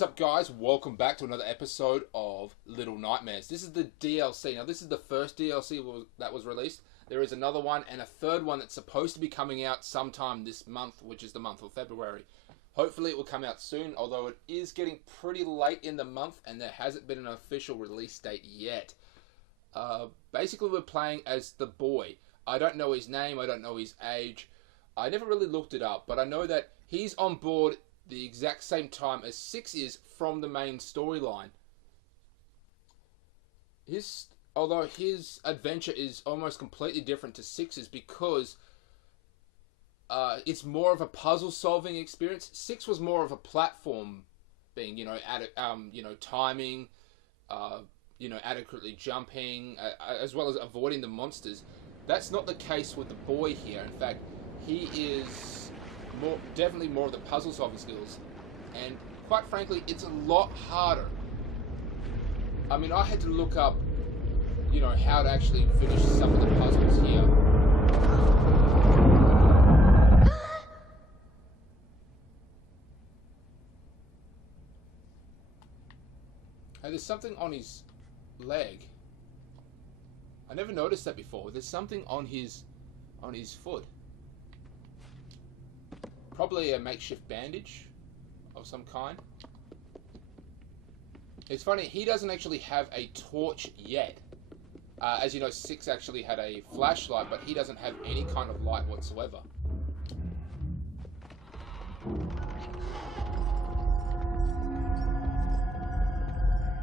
What's up, guys? Welcome back to another episode of Little Nightmares. This is the DLC. Now, this is the first DLC that was released. There is another one and a third one that's supposed to be coming out sometime this month, which is the month of February. Hopefully, it will come out soon, although it is getting pretty late in the month and there hasn't been an official release date yet. Basically, we're playing as the boy. I don't know his name. I don't know his age. I never really looked it up, but I know that he's on board the exact same time as Six is from the main storyline. Although his adventure is almost completely different to Six's because it's more of a puzzle-solving experience. Six was more of a platform being, timing, adequately jumping, as well as avoiding the monsters. That's not the case with the boy here. In fact, he is definitely more of the puzzle-solving skills, and quite frankly, it's a lot harder. I mean, I had to look up, how to actually finish some of the puzzles here. Hey, there's something on his leg. I never noticed that before. There's something on his foot. Probably a makeshift bandage of some kind. It's funny, he doesn't actually have a torch yet. As you know, Six actually had a flashlight, but he doesn't have any kind of light whatsoever.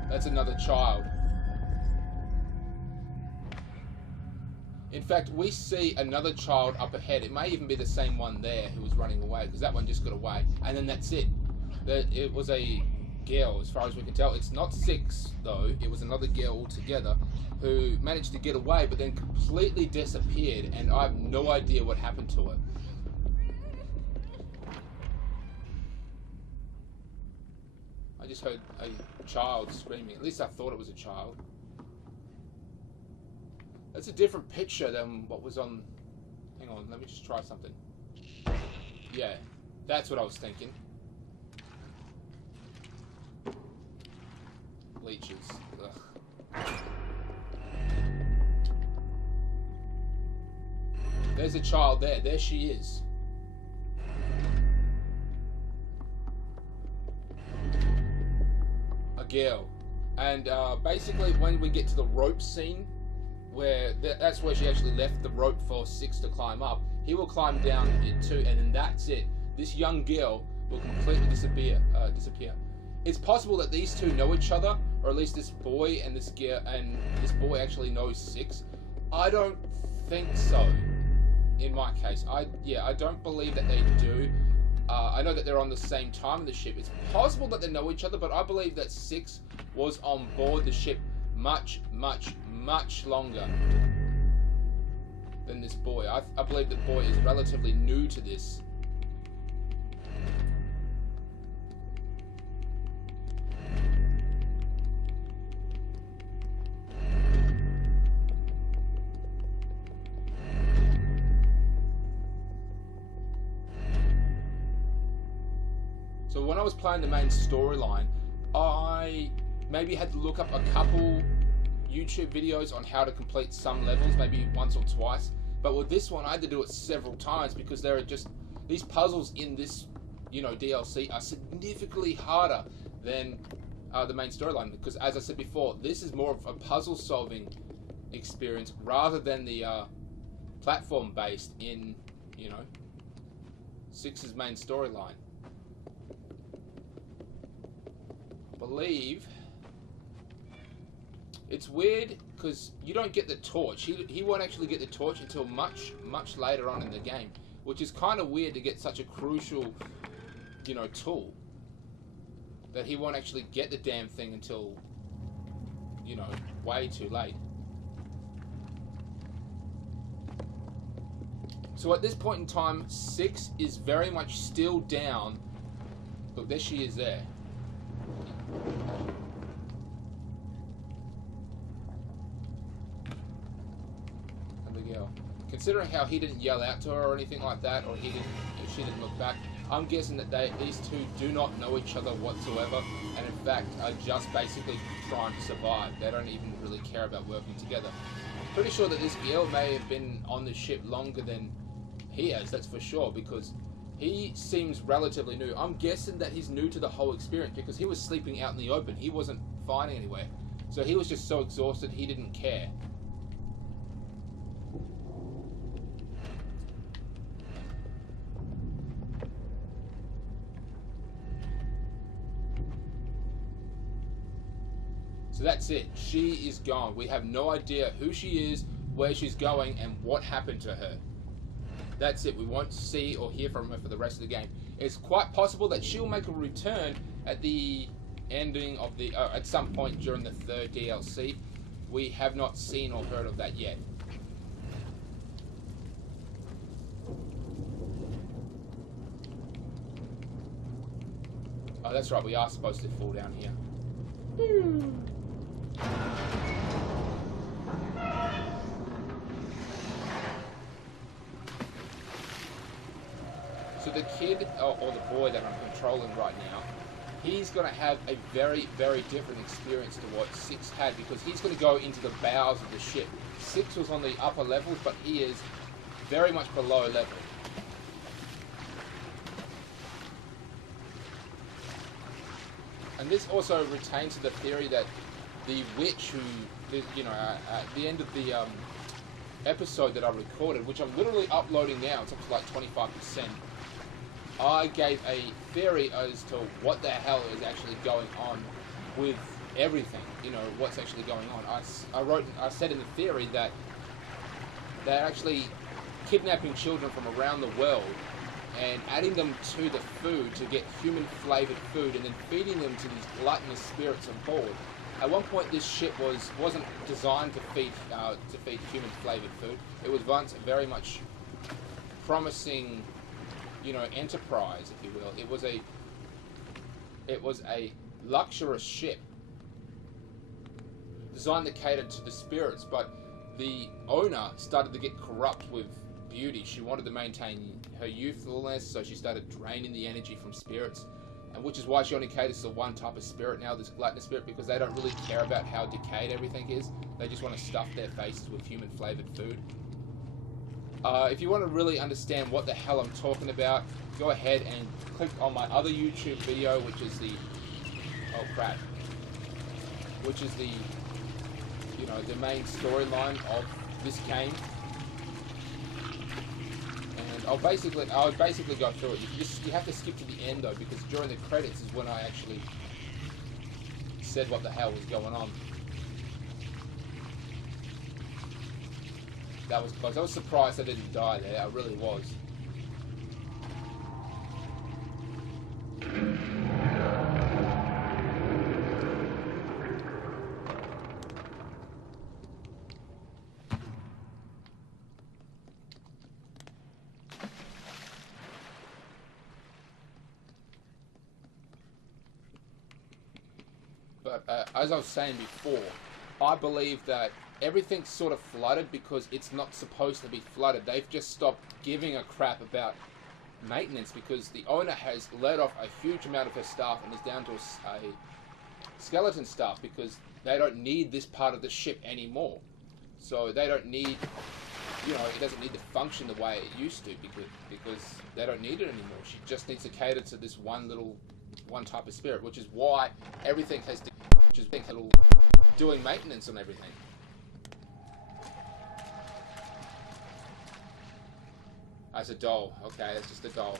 That's another child. In fact, we see another child up ahead. It may even be the same one there who was running away, because that one just got away. And then that's it. It was a girl, as far as we can tell. It's not Six, though. It was another girl altogether who managed to get away, but then completely disappeared, and I have no idea what happened to her. I just heard a child screaming. At least I thought it was a child. That's a different picture than what was on... Hang on, let me just try something. Yeah, that's what I was thinking. Leeches. Ugh. There's a child there. There she is. A girl. And basically when we get to the rope scene, where that's where she actually left the rope for Six to climb up. He will climb down it too, and then that's it. This young girl will completely disappear. It's possible that these two know each other, or at least this boy and this girl, and this boy actually knows Six. I don't think so. In my case, I don't believe that they do. I know that they're on the same time in the ship. It's possible that they know each other, but I believe that Six was on board the ship much longer than this boy. I believe the boy is relatively new to this. So when I was playing the main storyline, I maybe had to look up a couple YouTube videos on how to complete some levels, maybe once or twice. But with this one, I had to do it several times because there are just these puzzles in this, DLC are significantly harder than the main storyline. Because as I said before, this is more of a puzzle-solving experience rather than the platform-based in, Six's main storyline. I believe. It's weird because you don't get the torch. He won't actually get the torch until much later on in the game, which is kind of weird to get such a crucial, tool. That he won't actually get the damn thing until, way too late. So at this point in time, Six is very much still down. Look, there she is there. Considering how he didn't yell out to her or anything like that, or she didn't look back, I'm guessing that these two do not know each other whatsoever, and in fact are just basically trying to survive. They don't even really care about working together. Pretty sure that this girl may have been on the ship longer than he has, that's for sure, because he seems relatively new. I'm guessing that he's new to the whole experience because he was sleeping out in the open. He wasn't fighting anywhere. So he was just so exhausted he didn't care. So that's it. She is gone. We have no idea who she is, where she's going, and what happened to her. That's it. We won't see or hear from her for the rest of the game. It's quite possible that she'll make a return at the ending of the... at some point during the third DLC. We have not seen or heard of that yet. Oh, that's right. We are supposed to fall down here. So the kid, or the boy that I'm controlling right now, he's going to have a very, very different experience to what Six had, because he's going to go into the bowels of the ship. Six was on the upper levels, but he is very much below level. And this also retains the theory that the witch who, you know, at the end of the episode that I recorded, which I'm literally uploading now, it's up to like 25%, I gave a theory as to what the hell is actually going on with everything, you know, what's actually going on. I said in the theory that they're actually kidnapping children from around the world and adding them to the food to get human-flavored food, and then feeding them to these gluttonous spirits on board. At one point, this ship wasn't designed to feed human-flavored food. It was once a very much promising, you know, enterprise, if you will. It was a luxurious ship designed to cater to the spirits, but the owner started to get corrupt with beauty. She wanted to maintain her youthfulness, so she started draining the energy from spirits, and which is why she only caters to one type of spirit now, this gluttonous spirit, because they don't really care about how decayed everything is. They just want to stuff their faces with human-flavored food. If you want to really understand what the hell I'm talking about, go ahead and click on my other YouTube video, which is the... oh crap. Which is the, you know, the main storyline of this game. I'll basically go through it. You have to skip to the end though, because during the credits is when I actually said what the hell was going on. That was close. I was surprised I didn't die there. I really was. But as I was saying before, I believe that everything's sort of flooded because it's not supposed to be flooded. They've just stopped giving a crap about maintenance because the owner has let off a huge amount of her staff and is down to a skeleton staff because they don't need this part of the ship anymore. So they don't need, you know, it doesn't need to function the way it used to because they don't need it anymore. She just needs to cater to this one type of spirit, which is why everything has to, which is doing maintenance on everything. That's a doll. Okay, that's just a doll.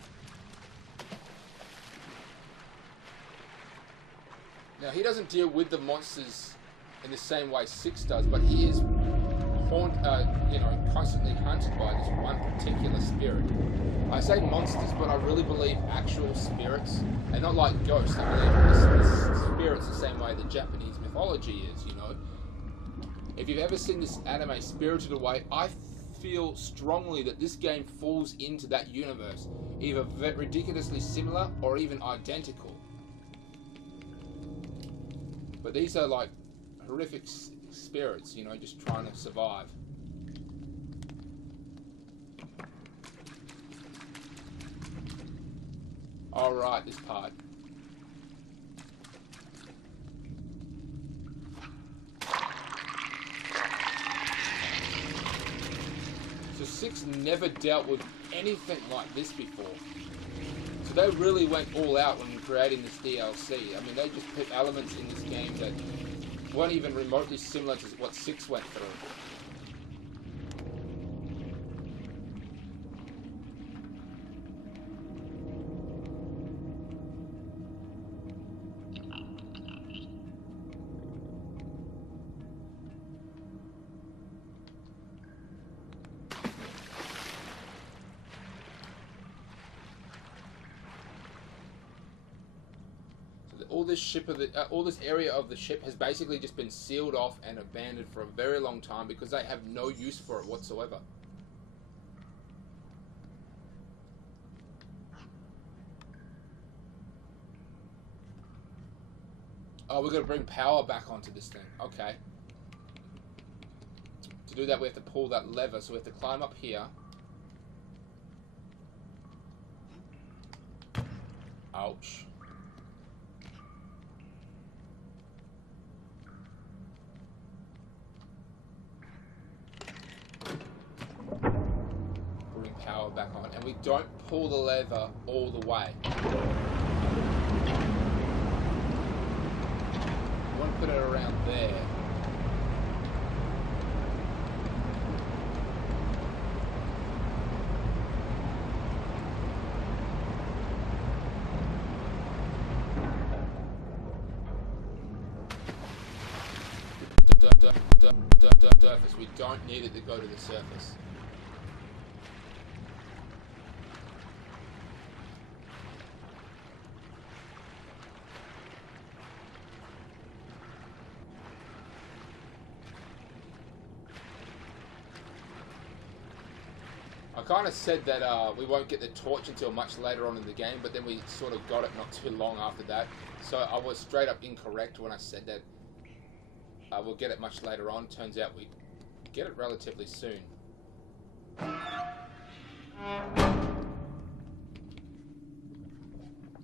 Now, he doesn't deal with the monsters in the same way Six does, but he is constantly hunted by this one particular spirit. I say monsters, but I really believe actual spirits, and not like ghosts. I believe this spirits the same way the Japanese mythology is, you know. If you've ever seen this anime, Spirited Away, I feel strongly that this game falls into that universe, either ridiculously similar or even identical. But these are like horrific spirits, you know, just trying to survive. Alright, this part. So 6 never dealt with anything like this before. So they really went all out when creating this DLC. I mean, they just put elements in this game that weren't even remotely similar to what 6 went through. All this area of the ship has basically just been sealed off and abandoned for a very long time because they have no use for it whatsoever. Oh, we're going to bring power back onto this thing. Okay. To do that, we have to pull that lever, so we have to climb up here. Ouch. Bring power back on, and we don't pull the lever all the way. We want to put it around there. Surface. We don't need it to go to the surface. I kind of said that we won't get the torch until much later on in the game, but then we sort of got it not too long after that. So I was straight up incorrect when I said that we'll get it much later on. Turns out we get it relatively soon.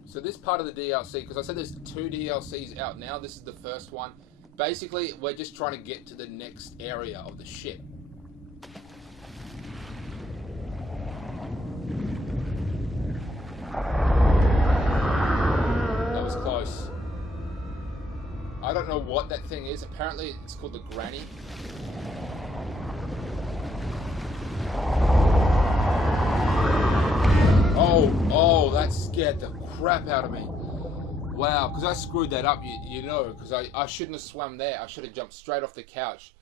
So this part of the DLC, because I said there's 2 DLCs out now, this is the first one. Basically, we're just trying to get to the next area of the ship. That was close. I don't know what that thing is. Apparently, it's called the Granny. Oh, that scared the crap out of me. Wow, because I screwed that up, you know, because I shouldn't have swum there. I should have jumped straight off the couch.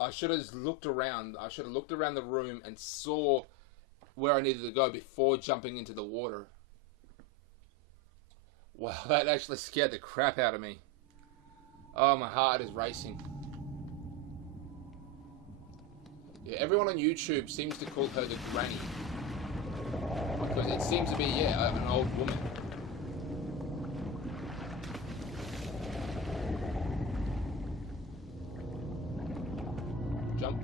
I should have looked around. I should have looked around the room and saw where I needed to go before jumping into the water. Wow, that actually scared the crap out of me. Oh, my heart is racing. Yeah, everyone on YouTube seems to call her the Granny. Because it seems to be, yeah, an old woman. Jump.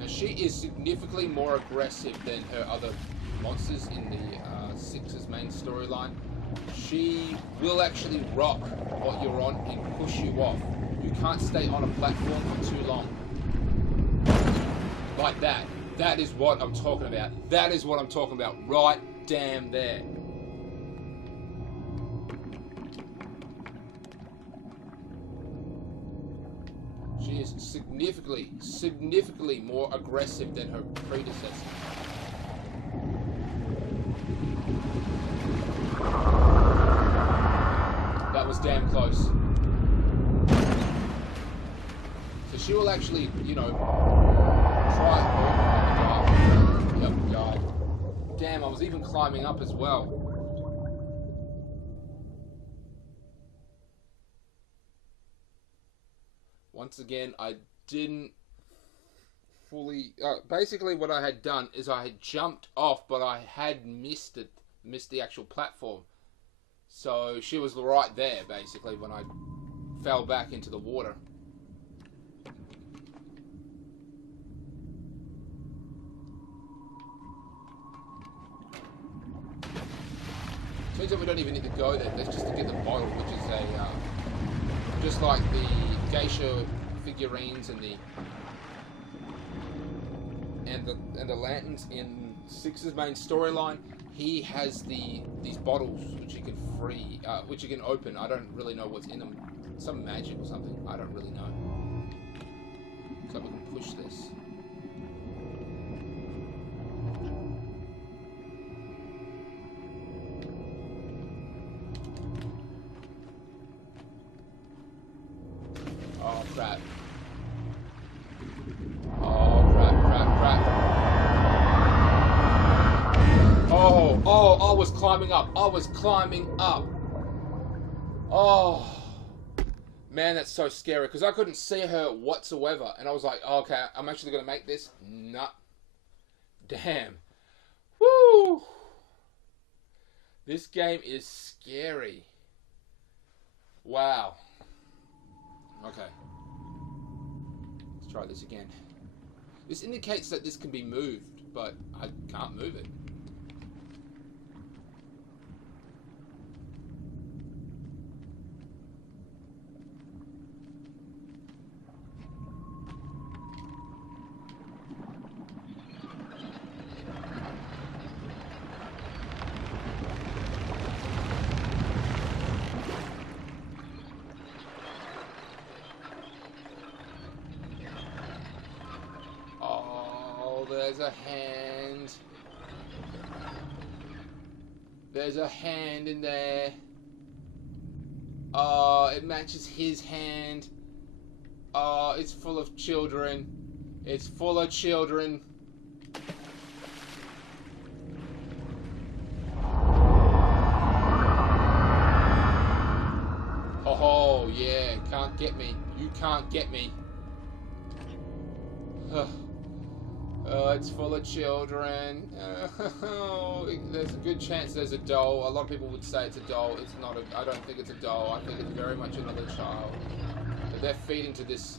Now, she is significantly more aggressive than her other monsters in the 6's main storyline. She will actually rock what you're on and push you off. You can't stay on a platform for too long. Like that. That is what I'm talking about. That is what I'm talking about. Right damn there. She is significantly more aggressive than her predecessor. That was damn close. So she will actually, you know, try. Yep, died. Damn, I was even climbing up as well. Once again, I didn't fully... basically, what I had done is I had jumped off, but I had missed the actual platform. So she was right there, basically, when I fell back into the water. means that we don't even need to go there. That's just to get the bottle, which is a just like the geisha figurines and the lanterns in Six's main storyline. He has these bottles which you can which you can open. I don't really know what's in them. Some magic or something. I don't really know. So we can push this. Oh crap. Oh crap. Oh, I was climbing up. Oh. Man, that's so scary, because I couldn't see her whatsoever. And I was like, oh, okay, I'm actually going to make this. Nah. Damn. Woo! This game is scary. Wow. Okay. Let's try this again. This indicates that this can be moved, but I can't move it. There's a hand. There's a hand in there. Oh, it matches his hand. Oh, it's full of children. It's full of children. Oh, yeah. Can't get me. You can't get me. Oh, it's full of children. Oh, there's a good chance there's a doll. A lot of people would say it's a doll. It's not a... I don't think it's a doll. I think it's very much another child. But they're feeding to this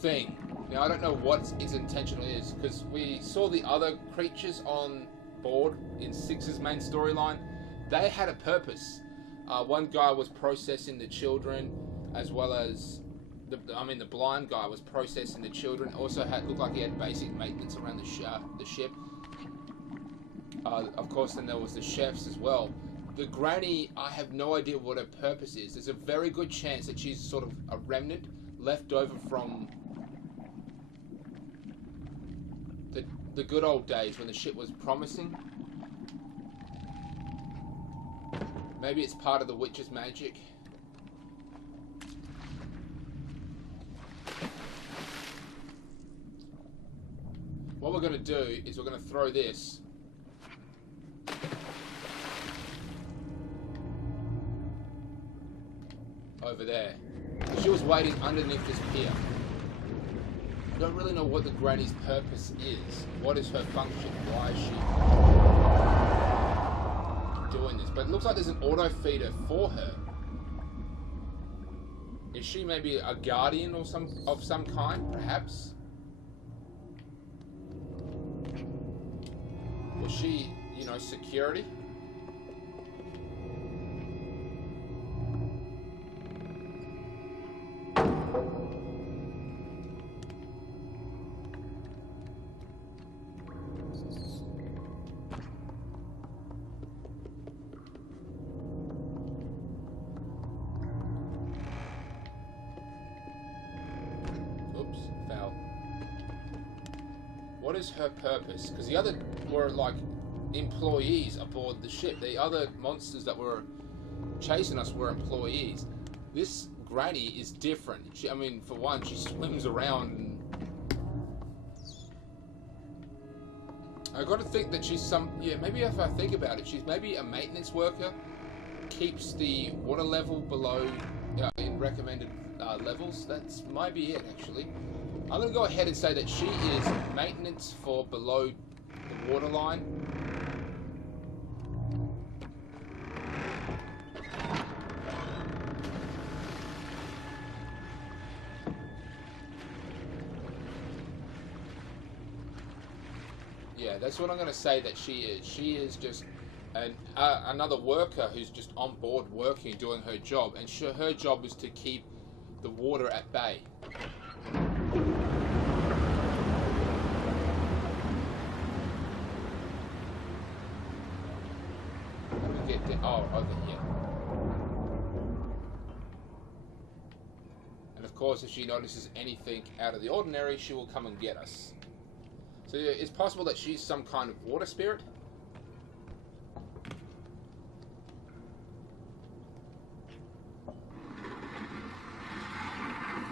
thing. Now, I don't know what its intention is, because we saw the other creatures on board in Six's main storyline. They had a purpose. One guy was processing the children, as well as... the blind guy was processing the children. Also looked like he had basic maintenance around the ship. Of course, then there was the chefs as well. The granny, I have no idea what her purpose is. There's a very good chance that she's sort of a remnant left over from the good old days when the ship was promising. Maybe it's part of the witch's magic. What we're going to do is we're going to throw this over there. She was waiting underneath this pier. I don't really know what the granny's purpose is. What is her function? Why is she doing this? But it looks like there's an auto feeder for her. Is she maybe a guardian or of some kind, perhaps? Was she, you know, security? Oops, fell. What is her purpose? Because the other were like employees aboard the ship. The other monsters that were chasing us were employees. This granny is different. I mean, for one, she swims around. And I got to think that she's maybe if I think about it, she's maybe a maintenance worker. Keeps the water level below in recommended levels. That's might be it, actually. I'm going to go ahead and say that she is maintenance for below the waterline. Yeah, that's what I'm going to say that she is. She is just another worker who's just on board working, doing her job, and her job is to keep the water at bay. Over here. And of course, if she notices anything out of the ordinary, she will come and get us. So it's possible that she's some kind of water spirit.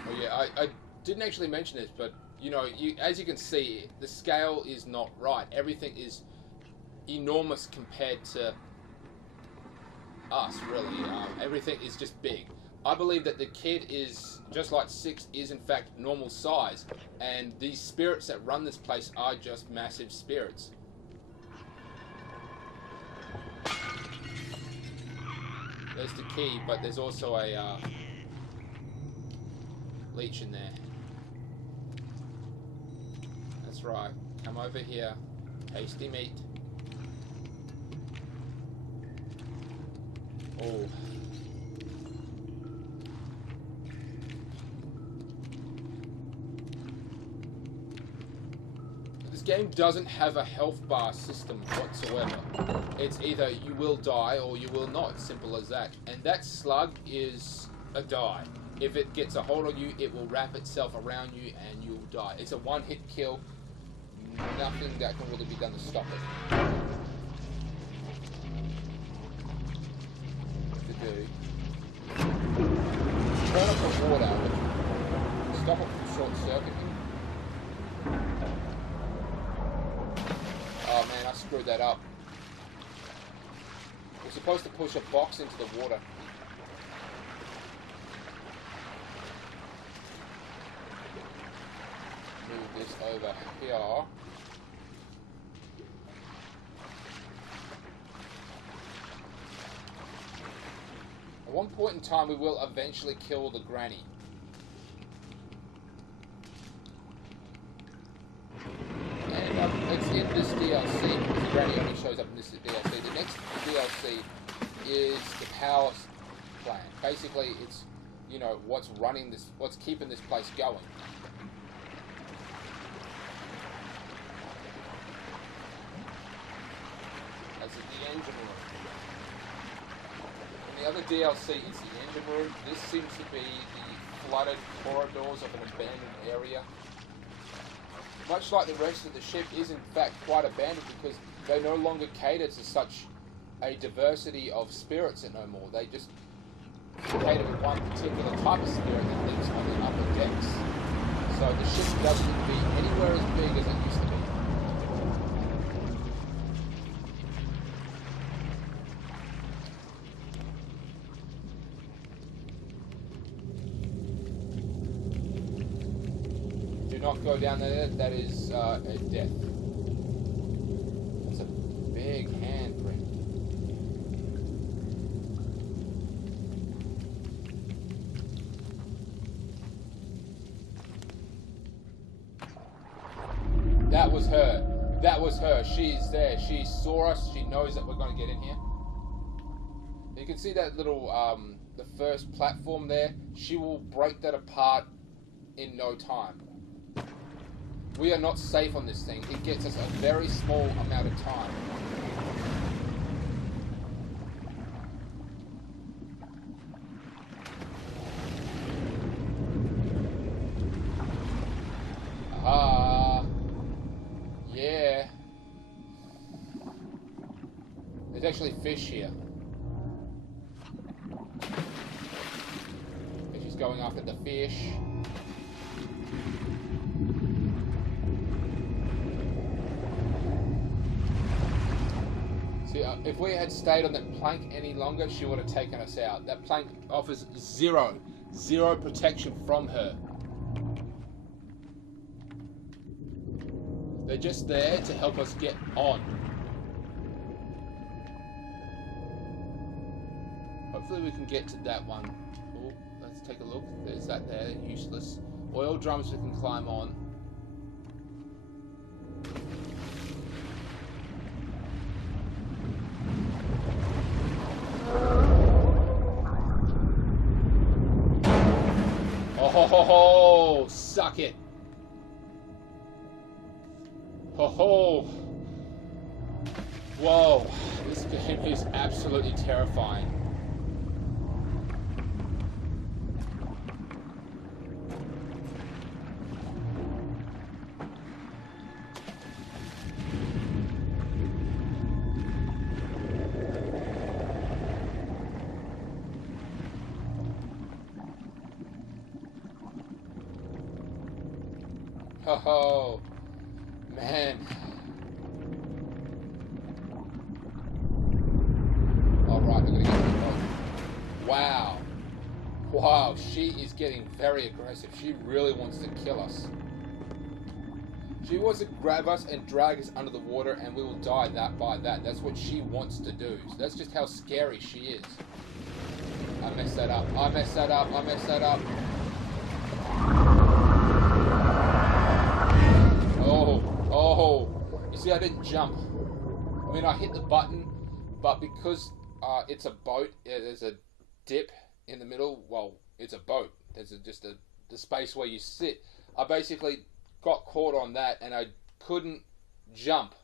Oh yeah, I didn't actually mention this, but you know, as you can see, the scale is not right. Everything is enormous compared to us, really. Everything is just big. I believe that the kid is, just like Six, is in fact normal size, and these spirits that run this place are just massive spirits. There's the key, but there's also a leech in there. That's right. Come over here. Tasty meat. Oh. This game doesn't have a health bar system whatsoever. It's either you will die or you will not. Simple as that. And that slug is a die. If it gets a hold on you, it will wrap itself around you and you'll die. It's a one-hit kill. Nothing that can really be done to stop it. Do. Turn off the water, stop it from short-circuiting. Oh man, I screwed that up. We're supposed to push a box into the water. Move this over here. At one point in time, we will eventually kill the granny. And it's in this DLC, because the granny only shows up in this DLC. The next DLC is the power plant. Basically, it's, you know, what's running this, what's keeping this place going. That's the engine room. The other DLC is the engine room. This seems to be the flooded corridors of an abandoned area. Much like the rest of the ship is in fact quite abandoned because they no longer cater to such a diversity of spirits anymore. They just cater to one particular type of spirit that lives on the upper decks. So the ship doesn't seem to be anywhere as big as it used to be. Do not go down there, that is a death. That's a big handprint. That was her. That was her. She's there. She saw us. She knows that we're going to get in here. You can see that little, the first platform there. She will break that apart in no time. We are not safe on this thing. It gets us a very small amount of time. Yeah. There's actually fish here. And she's going after the fish. If we had stayed on that plank any longer, she would have taken us out. That plank offers zero protection from her. They're just there to help us get on. Hopefully we can get to that one. Oh, let's take a look. There's that there, useless. Oil drums we can climb on. Ho ho ho! Suck it! Ho ho! Whoa! This game is absolutely terrifying. Oh, man. Alright, we're gonna get the boat. Wow. Wow, she is getting very aggressive. She really wants to kill us. She wants to grab us and drag us under the water and we will die by that. That's what she wants to do. So that's just how scary she is. I messed that up. I messed that up. I messed that up. Oh, you see I didn't jump. I mean, I hit the button, but because it's a boat, there's a dip in the middle. Well, it's a boat. There's just the space where you sit. I basically got caught on that and I couldn't jump.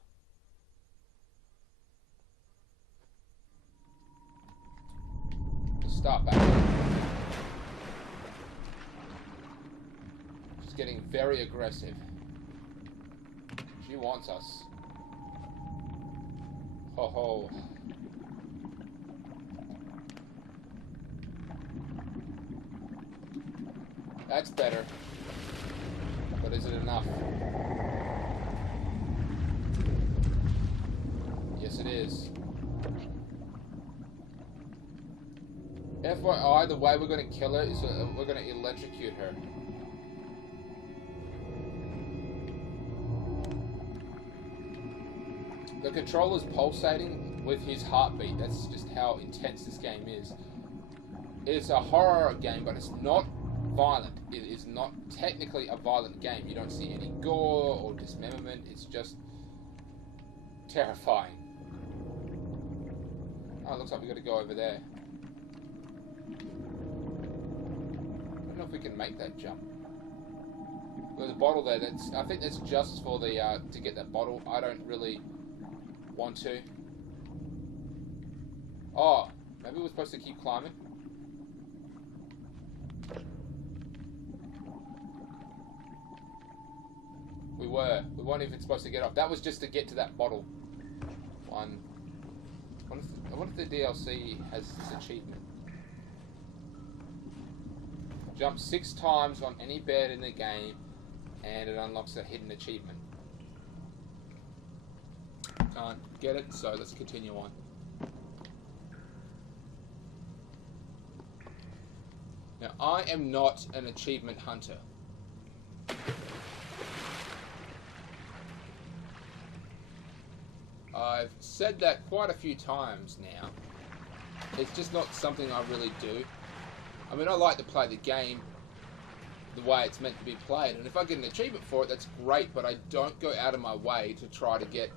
Let's start back. She's getting very aggressive. She wants us. Ho ho. That's better. But is it enough? Yes, it is. FYI, the way we're going to kill her is we're going to electrocute her. The controller's pulsating with his heartbeat. That's just how intense this game is. It's a horror game, but it's not violent. It is not technically a violent game. You don't see any gore or dismemberment. It's just terrifying. Oh, it looks like we've got to go over there. I don't know if we can make that jump. There's a bottle there. I think that's just for the to get that bottle. I don't really want to. Oh, maybe we're supposed to keep climbing. We weren't even supposed to get off. That was just to get to that bottle. I wonder if the DLC has this achievement. Jump 6 times on any bed in the game and it unlocks a hidden achievement. Can't get it, so let's continue on. Now, I am not an achievement hunter. I've said that quite a few times now. It's just not something I really do. I mean, I like to play the game the way it's meant to be played, and if I get an achievement for it, that's great, but I don't go out of my way to try to get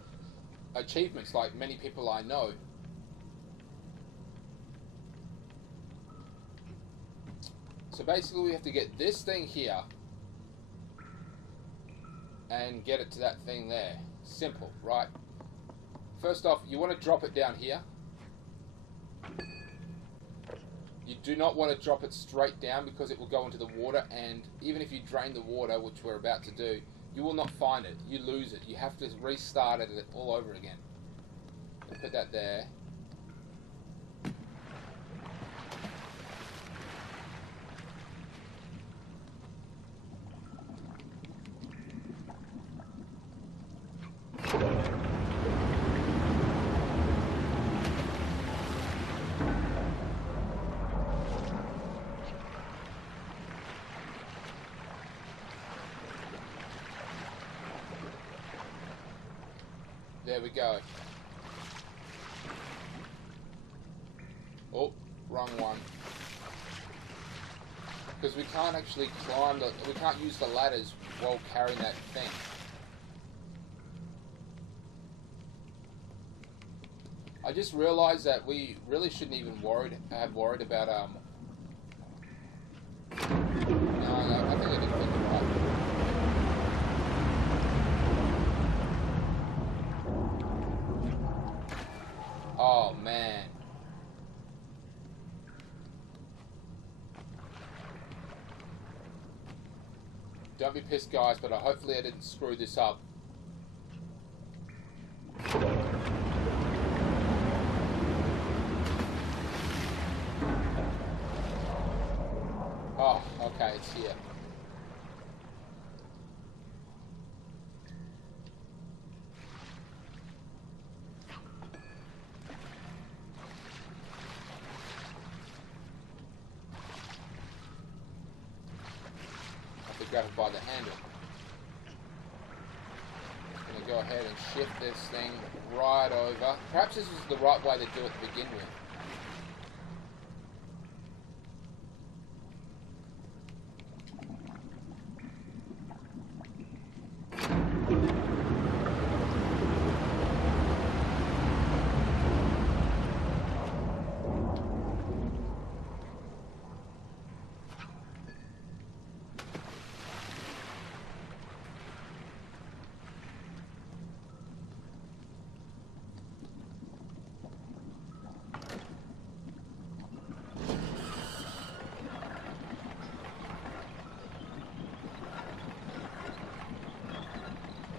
achievements like many people I know. So basically we have to get this thing here and get it to that thing there. Simple, right? First off, you want to drop it down here. You do not want to drop it straight down because it will go into the water, and even if you drain the water, which we're about to do, you will not find it. You lose it. You have to restart it all over again. Put that there. There we go. Oh, wrong one. Because we can't actually climb we can't use the ladders while carrying that thing. I just realized that we really shouldn't even have worried about no, Oh, man. Don't be pissed, guys, but hopefully I didn't screw this up. Oh, okay, it's here. Grab it by the handle. I'm going to go ahead and shift this thing right over. Perhaps this is the right way to do it to begin with.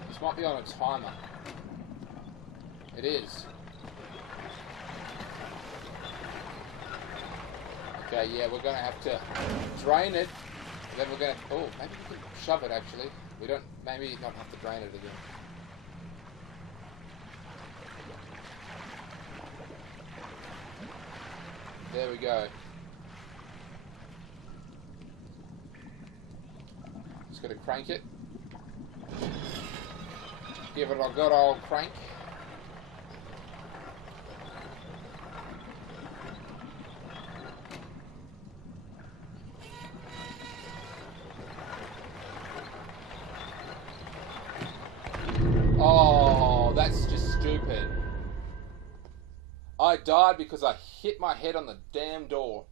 This might be on a timer. It is. Okay, yeah, we're going to have to drain it. Then we're going to... Oh, maybe we can shove it, actually. We don't... Maybe not have to drain it again. There we go. Just got to crank it. Give it a good old crank. Oh, that's just stupid. I died because I hit my head on the damn door.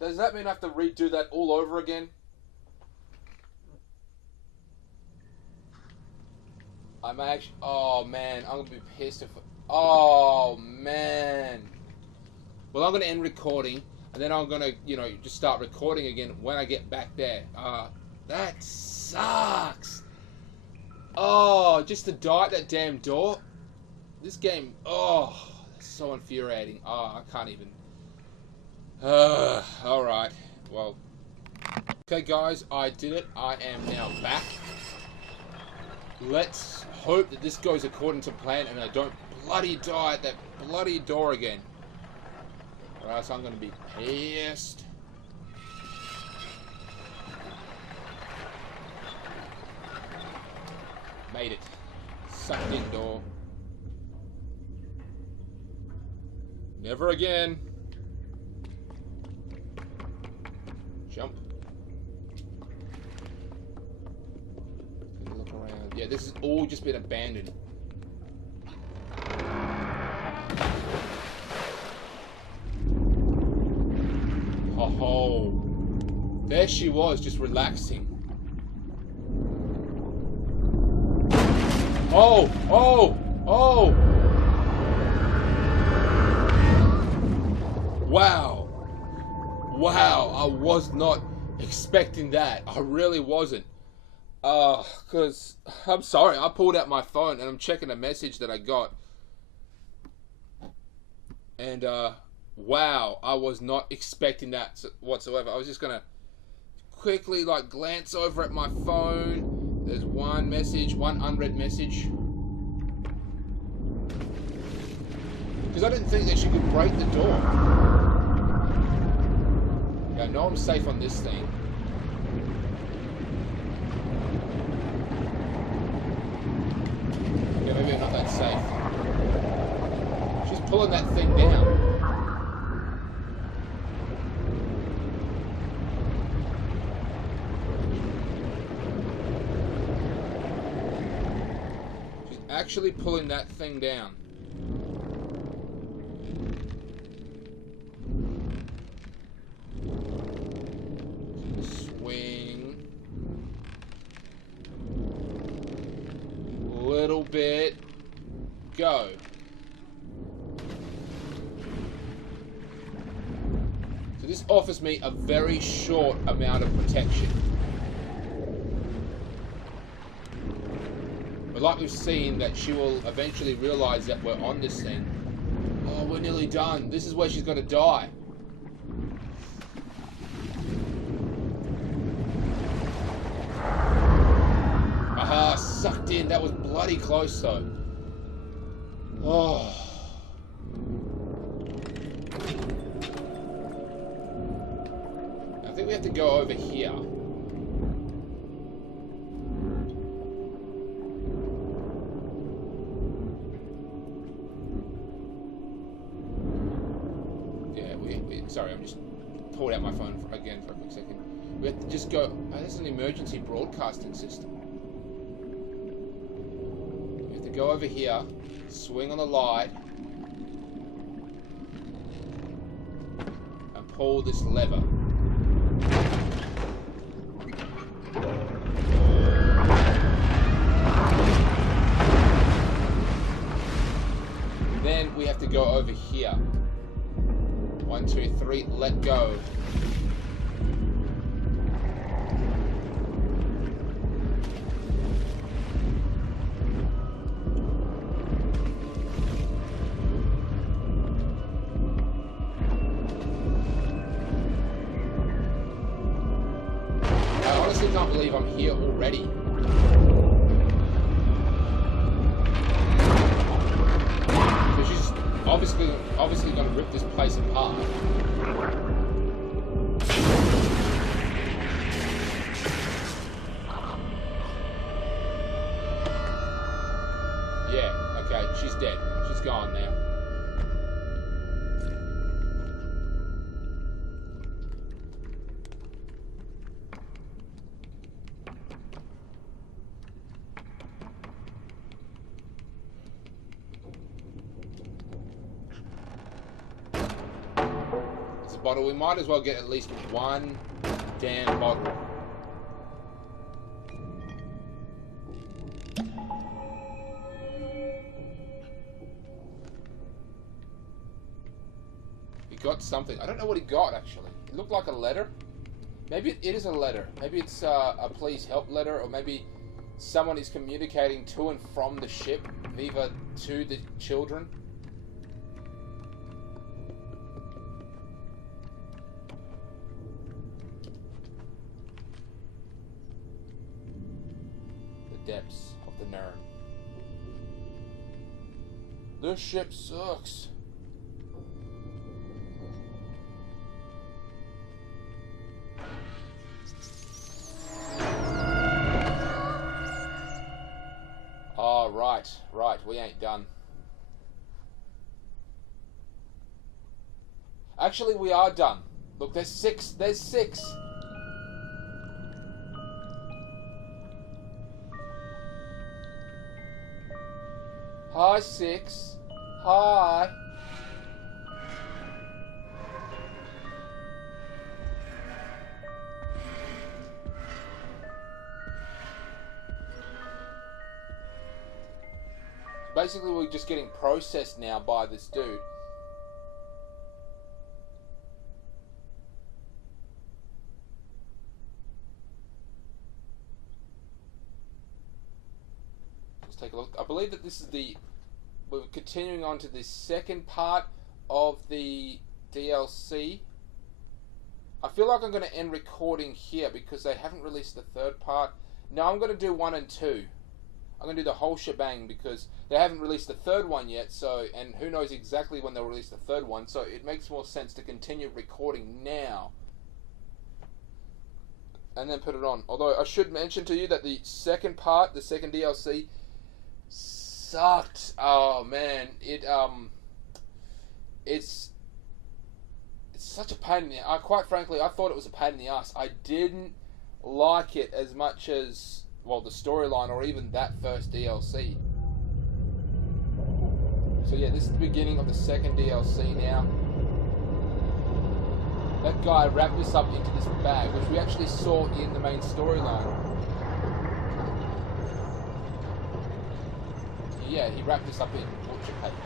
Does that mean I have to redo that all over again? I may actually... Oh, man. I'm going to be pissed if... Oh, man. Well, I'm going to end recording. And then I'm going to, you know, just start recording again when I get back there. That sucks. Oh, just to die at that damn door. This game... Oh, that's so infuriating. Oh, I can't even... Alright, well, okay guys, I did it. I am now back. Let's hope that this goes according to plan and I don't bloody die at that bloody door again. Or else I'm going to be pissed. Made it. Sucked in door. Never again. Jump. Look around. Yeah, this has all just been abandoned. Oh, there she was, just relaxing. Oh, oh, oh! Wow. Wow, I was not expecting that. I really wasn't. Because, I'm sorry, I pulled out my phone and I'm checking a message that I got. And, wow, I was not expecting that whatsoever. I was just going to quickly, like, glance over at my phone. There's one message, one unread message. Because I didn't think that she could break the door. I know I'm safe on this thing. Yeah, maybe I'm not that safe. She's pulling that thing down. She's actually pulling that thing down. go. So this offers me a very short amount of protection. But like we've seen, that she will eventually realise that we're on this thing. Oh, we're nearly done. This is where she's going to die. Aha, sucked in. That was bloody close though. Oh. I think we have to go over here. Sorry, I'm just pulled out my phone again for a quick second. We have to just go... Oh, that's an emergency broadcasting system. We have to go over here, swing on the light, and pull this lever. Then we have to go over here. 1, 2, 3, let go. I honestly can't believe I'm here already. Obviously going to rip this place apart. Yeah, okay, she's dead. She's gone now. Bottle. We might as well get at least one damn bottle. He got something. I don't know what he got actually. It looked like a letter. Maybe it is a letter. Maybe it's a please help letter, or maybe someone is communicating to and from the ship, either to the children. Depths of the Nern. This ship sucks. Oh, right, we ain't done. Actually, we are done. Look, there's six. Hi, 6. Hi. Basically, we're just getting processed now by this dude. Let's take a look. I believe that this is we're continuing on to the second part of the DLC. I feel like I'm going to end recording here because they haven't released the third part. No, I'm going to do 1 and 2. I'm going to do the whole shebang because they haven't released the third one yet, so, and who knows exactly when they'll release the third one, so it makes more sense to continue recording now and then put it on. Although I should mention to you that the second part, the second DLC, sucked. Oh man, it's such a pain in the ass. Quite frankly, I thought it was a pain in the ass. I didn't like it as much as, well, the storyline or even that first DLC. So yeah, this is the beginning of the second DLC now. That guy wrapped this up into this bag, which we actually saw in the main storyline. Yeah, he wrapped us up in butcher paper.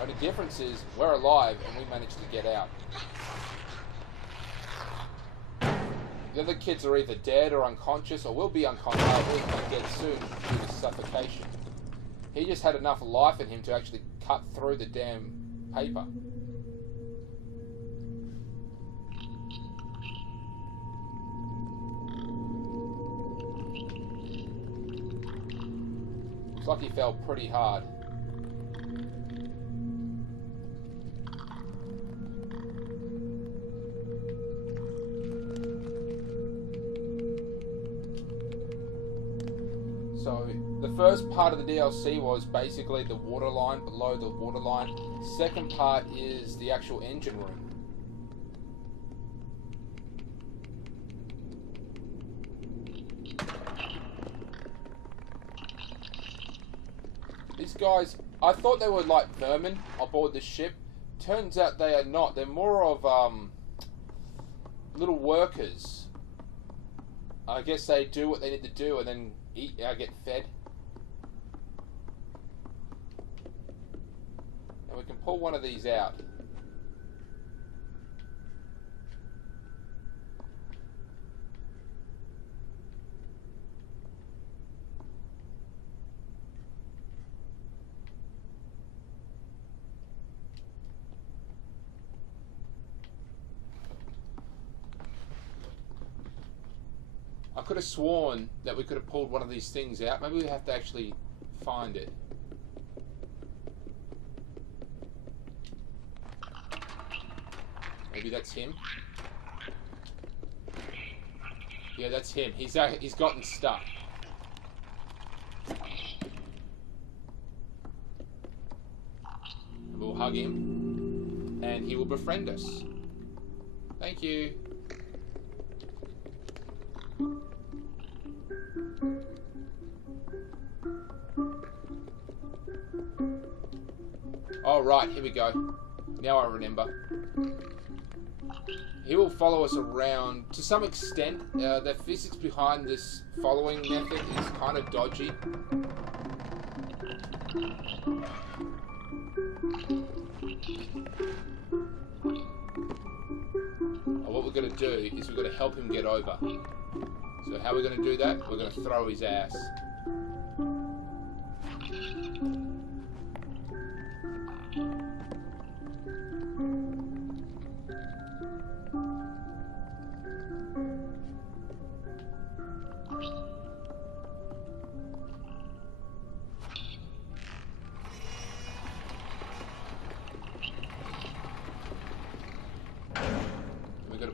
Only difference is we're alive and we managed to get out. The other kids are either dead or unconscious, or will be unconscious, or will be dead soon due to suffocation. He just had enough life in him to actually cut through the damn paper. Looks like he fell pretty hard. So, the first part of the DLC was basically the water line, below the water line. Second part is the actual engine room. These guys, I thought they were like vermin aboard the ship. Turns out they are not. They're more of little workers. I guess they do what they need to do and then eat, get fed. And we can pull one of these out. I could have sworn that we could have pulled one of these things out. Maybe we have to actually find it. Maybe that's him. Yeah, that's him. He's gotten stuck. We'll hug him, and he will befriend us. Thank you. Oh, right, here we go. Now I remember. He will follow us around to some extent. The physics behind this following method is kind of dodgy. What we're going to do is we're going to help him get over. So how are we going to do that? We're going to throw his ass.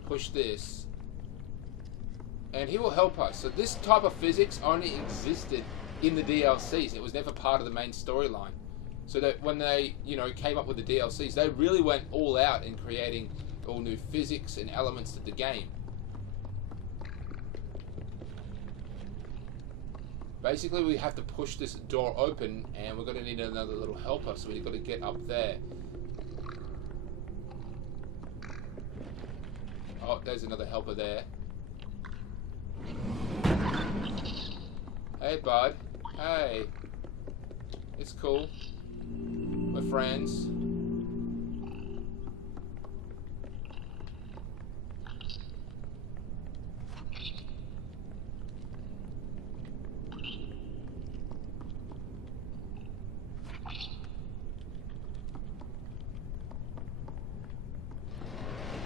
Push this, and he will help us. So this type of physics only existed in the DLCs. It was never part of the main storyline. So that when they, came up with the DLCs, they really went all out in creating all new physics and elements to the game. Basically, we have to push this door open, and we're going to need another little helper. So we've got to get up there. Oh, there's another helper there. Hey, bud. Hey. It's cool. We're friends.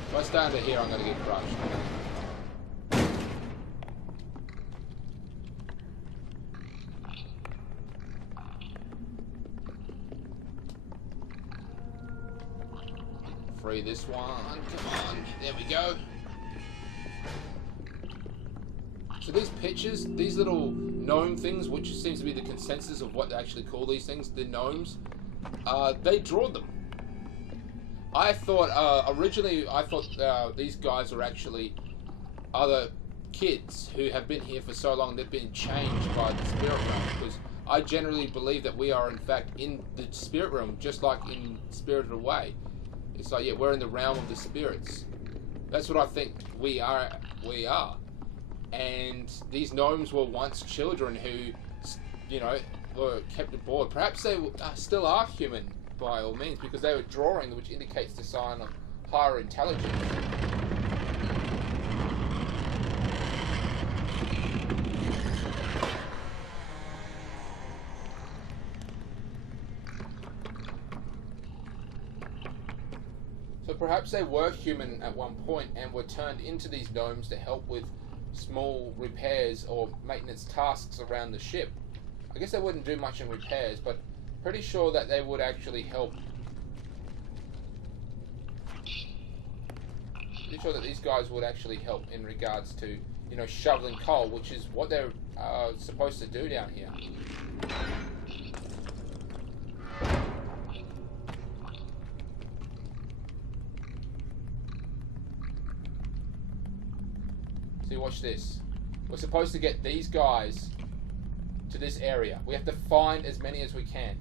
If I stay under here, I'm going to get crushed. Free this one. Come on. There we go. So these pictures, these little gnome things, which seems to be the consensus of what they actually call these things, the gnomes, they draw them. I thought, originally, these guys are actually other kids who have been here for so long they've been changed by the spirit realm, because I generally believe that we are, in fact, in the spirit realm, just like in Spirited Away. It's like, yeah, we're in the realm of the spirits. That's what I think we are. and these gnomes were once children who, you know, were kept aboard. Perhaps they still are human by all means, because they were drawing, which indicates the sign of higher intelligence. So perhaps they were human at one point and were turned into these gnomes to help with small repairs or maintenance tasks around the ship. I guess they wouldn't do much in repairs, but pretty sure that they would actually help. Pretty sure that these guys would actually help in regards to, you know, shoveling coal, which is what they're supposed to do down here. See, watch this. We're supposed to get these guys to this area. We have to find as many as we can.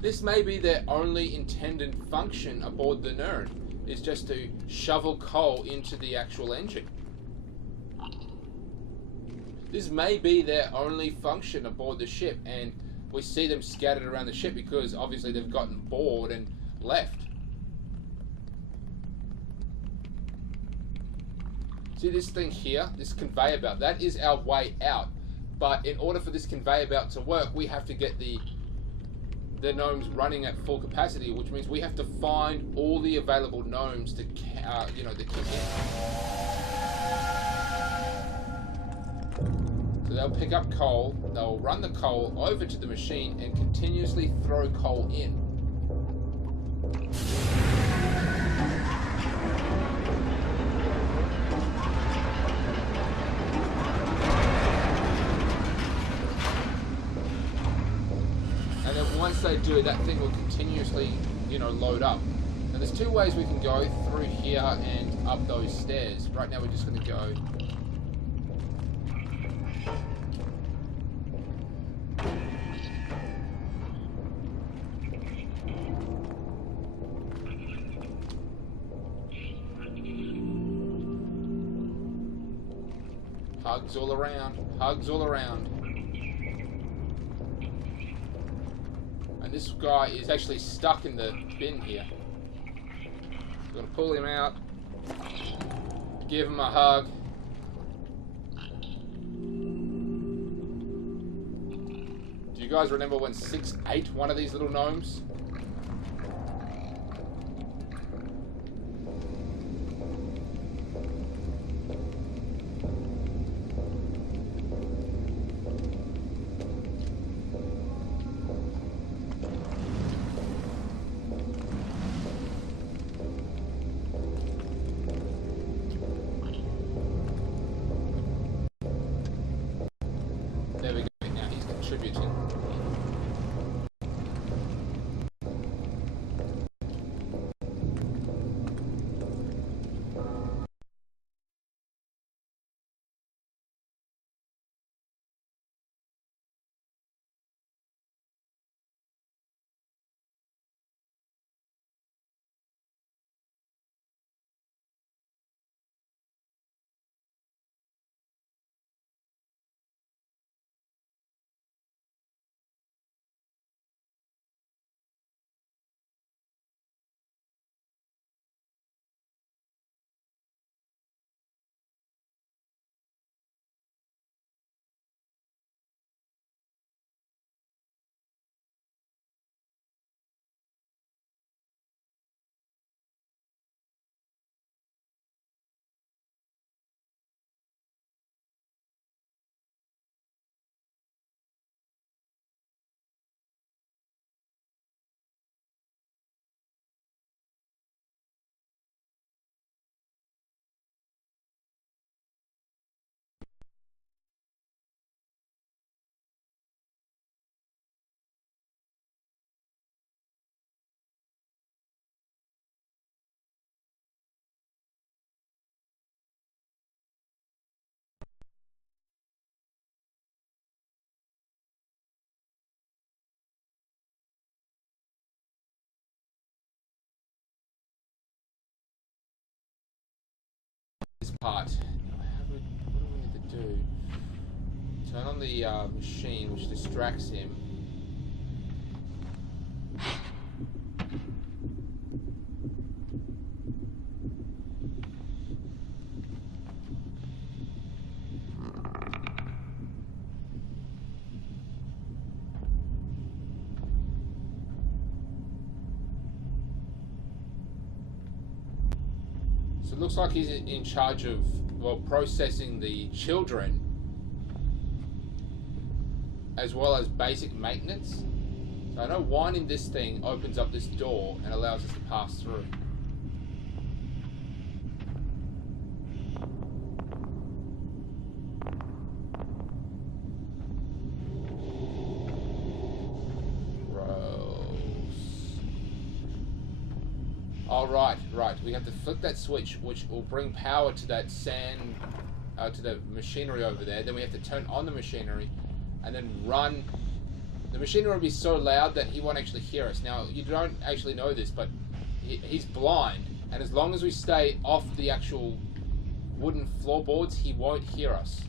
This may be their only intended function aboard the Nern, is just to shovel coal into the actual engine. This may be their only function aboard the ship, and we see them scattered around the ship because obviously they've gotten bored and left. See this thing here, this conveyor belt, that is our way out. But in order for this conveyor belt to work, we have to get the gnomes running at full capacity, which means we have to find all the available gnomes to, you know, to kick in. So they'll pick up coal, they'll run the coal over to the machine and continuously throw coal in. Once they do, that thing will continuously, you know, load up. And there's two ways we can go, through here and up those stairs. Right now we're just going to go. Hugs all around, hugs all around. This guy is actually stuck in the bin here. We're going to pull him out, give him a hug. Do you guys remember when 6 ate one of these little gnomes? There we go, now he's contributing. part. What do we need to do? Turn on the machine, which distracts him. So it looks like he's in charge of, well, processing the children as well as basic maintenance. So I know winding this thing opens up this door and allows us to pass through. Oh, right. We have to flip that switch, which will bring power to that sand, to the machinery over there. Then we have to turn on the machinery, and then run. The machinery will be so loud that he won't actually hear us. Now, you don't actually know this, but he's blind, and as long as we stay off the actual wooden floorboards, he won't hear us.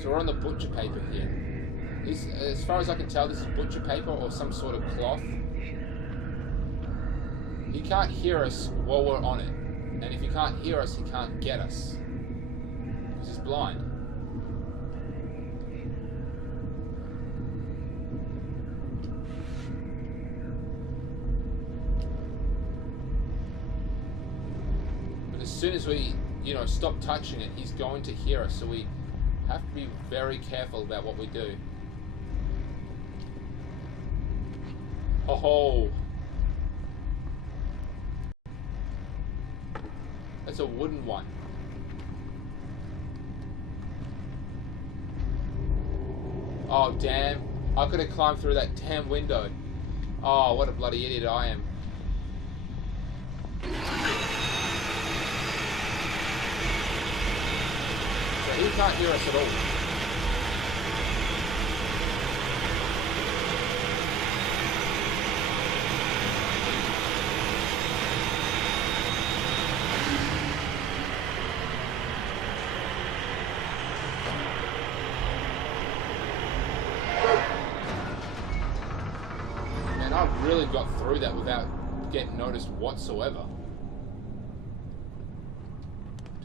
So we're on the butcher paper here. As far as I can tell, this is butcher paper or some sort of cloth. He can't hear us while we're on it. And if he can't hear us, he can't get us. Because he's blind. But as soon as we, stop touching it, he's going to hear us. So we have to be very careful about what we do. Oh, that's a wooden one. Oh, damn. I could have climbed through that damn window. Oh, what a bloody idiot I am. So he can't hear us at all. Really got through that without getting noticed whatsoever.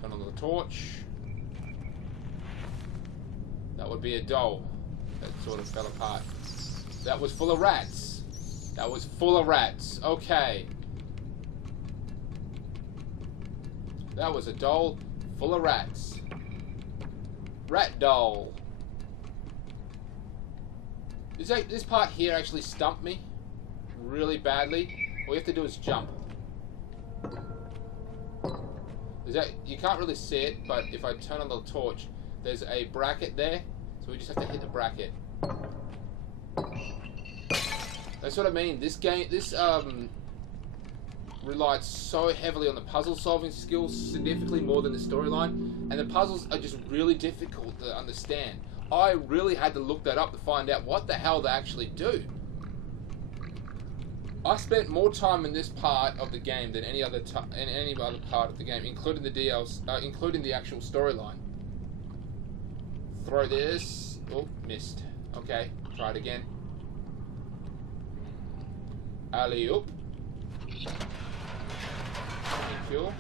Turn on the torch. That would be a doll that sort of fell apart. That was full of rats. That was full of rats. Okay. That was a doll full of rats. Rat doll. This part here actually stumped me really badly. All you have to do is jump. You can't really see it, but if I turn on the torch, there's a bracket there, so we just have to hit the bracket. That's what I mean. This relied so heavily on the puzzle solving skills, significantly more than the storyline, and the puzzles are just really difficult to understand. I really had to look that up to find out what the hell they actually do. I spent more time in this part of the game than any other part of the game, including the DLC, including the actual storyline. Throw this. Oh, missed. Okay, try it again. Alley-oop. Fuel.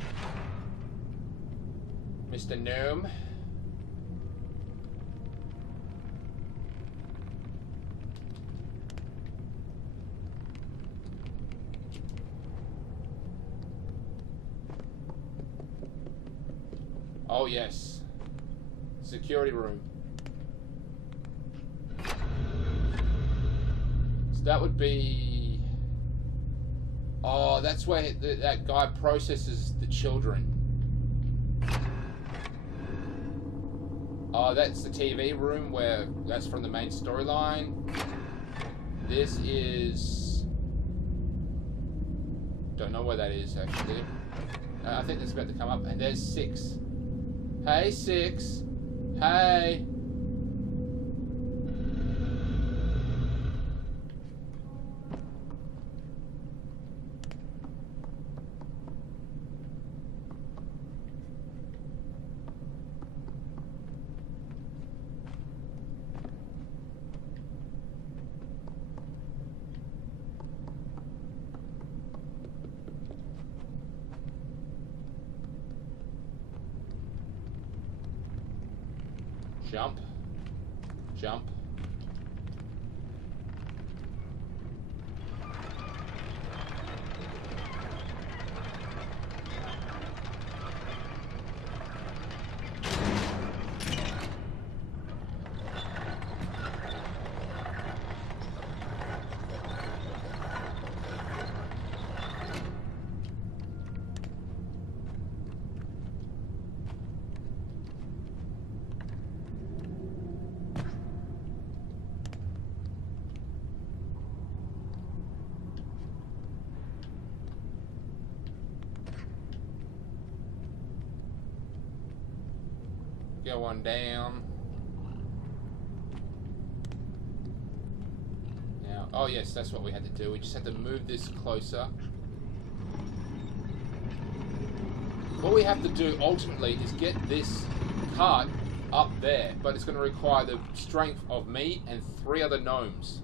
Mr. Gnome. Oh yes. Security room. So that would be... Oh, that's where that guy processes the children. Oh, that's the TV room where that's from the main storyline. This is... Don't know where that is actually. I think that's about to come up. And there's 6. Hey, 6. Hey. Jump. Jump. Go on down. Now, oh yes, that's what we had to do. We just had to move this closer. What we have to do ultimately is get this cart up there, but it's going to require the strength of me and 3 other gnomes.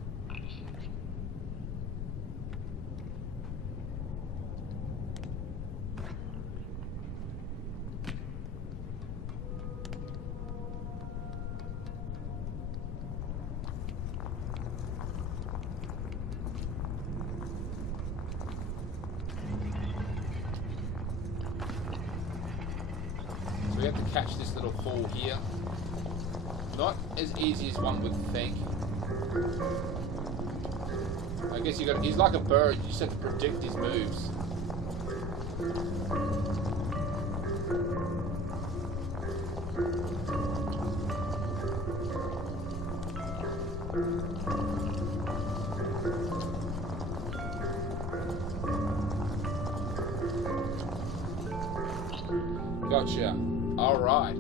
We have to catch this little hole here. Not as easy as one would think. I guess he's like a bird, you just have to predict his moves. Gotcha. All right.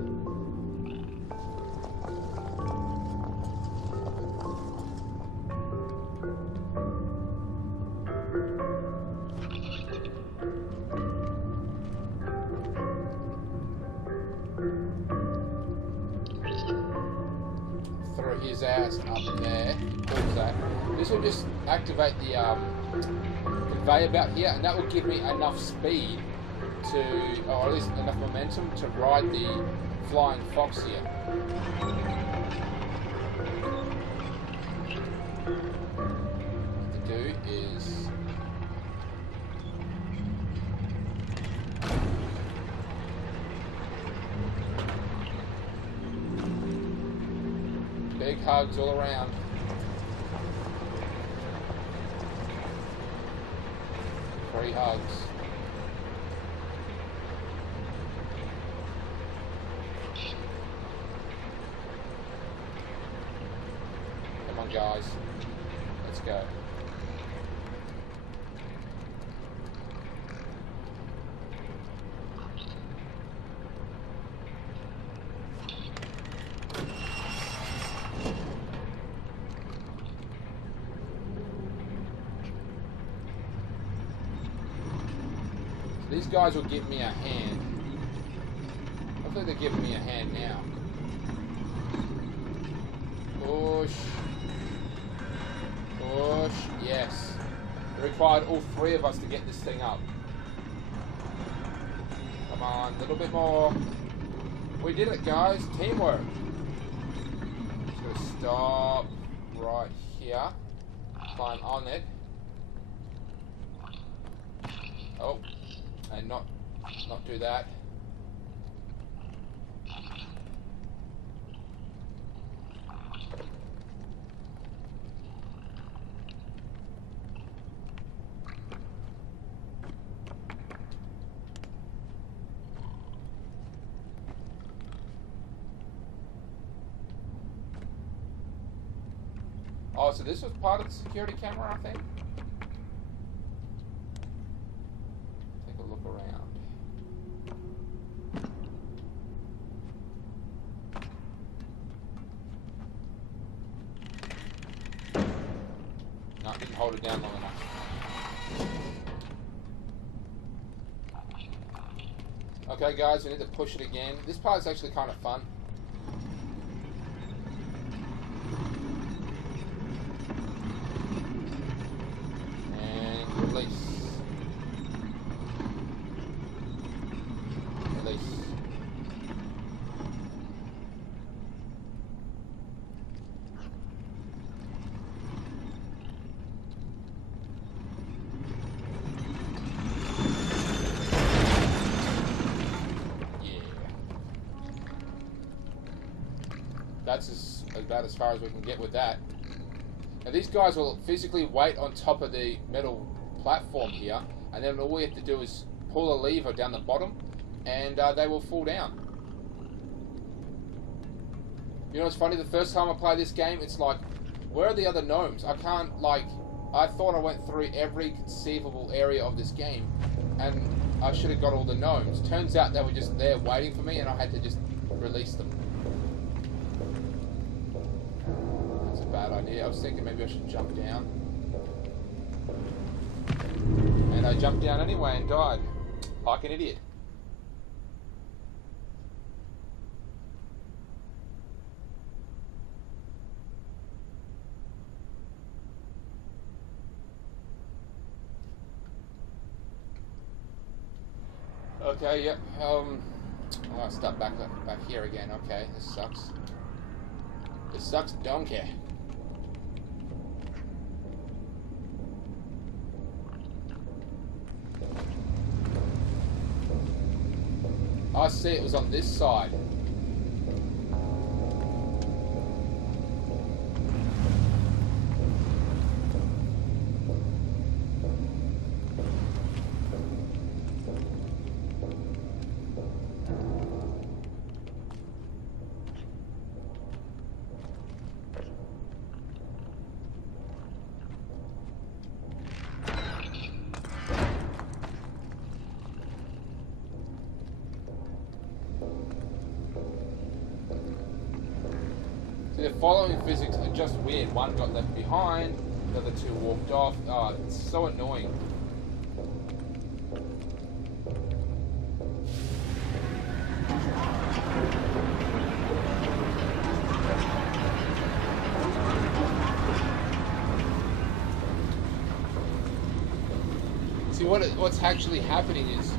Throw his ass up in there. Pulls that. This will just activate the conveyor belt here, and that will give me enough speed to, or at least enough momentum to ride the flying fox here. What to do is big hugs all around. Free hugs. Guys, let's go. So these guys will give me a hand. Hopefully they're giving me a hand now. Push. Push, yes. It required all 3 of us to get this thing up. Come on, a little bit more. We did it, guys. Teamwork. Just gonna stop right here. Climb on it. Oh, and not do that. Oh, so this was part of the security camera, I think? Take a look around. No, didn't hold it down long enough. Okay, guys, we need to push it again. This part is actually kind of fun. Release. Release. That's about as far as we can get with that. Now these guys will physically wait on top of the metal platform here, and then all we have to do is pull a lever down the bottom, and they will fall down. You know what's funny? The first time I play this game, it's like, where are the other gnomes? I can't, like, I thought I went through every conceivable area of this game, and I should have got all the gnomes. Turns out they were just there waiting for me, and I had to just release them. That's a bad idea. I was thinking maybe I should jump down. And I jumped down anyway and died. Like an idiot. Okay, yep. I'll start back here again. Okay, this sucks. This sucks donkey. I see it was on this side. The following physics are just weird. One got left behind, the other two walked off. Oh, it's so annoying. See, what's actually happening is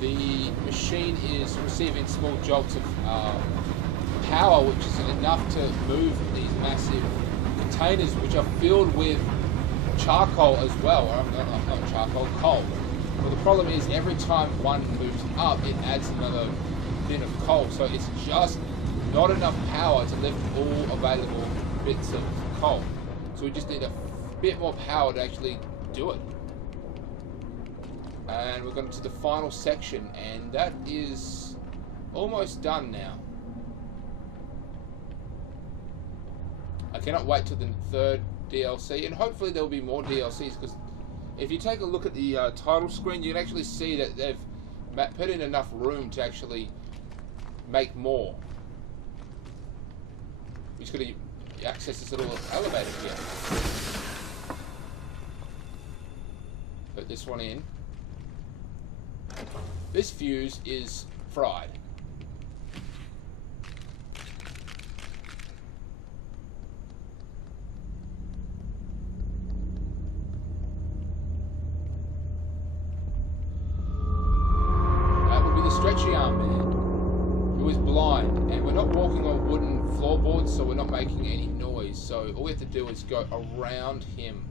the machine is receiving small jolts of power, which is enough to move these massive containers, which are filled with charcoal as well, or not charcoal, coal. But the problem is every time one moves up, it adds another bin of coal, so it's just not enough power to lift all available bits of coal. So we just need a bit more power to actually do it. And we're going to the final section, and that is almost done now. I cannot wait till the third DLC, and hopefully there will be more DLCs, because if you take a look at the title screen, you can actually see that they've put in enough room to actually make more. We're just going to access this little elevator here. Put this one in. This fuse is fried. Stretchy arm man who is blind, and we're not walking on wooden floorboards, so we're not making any noise, so all we have to do is go around him.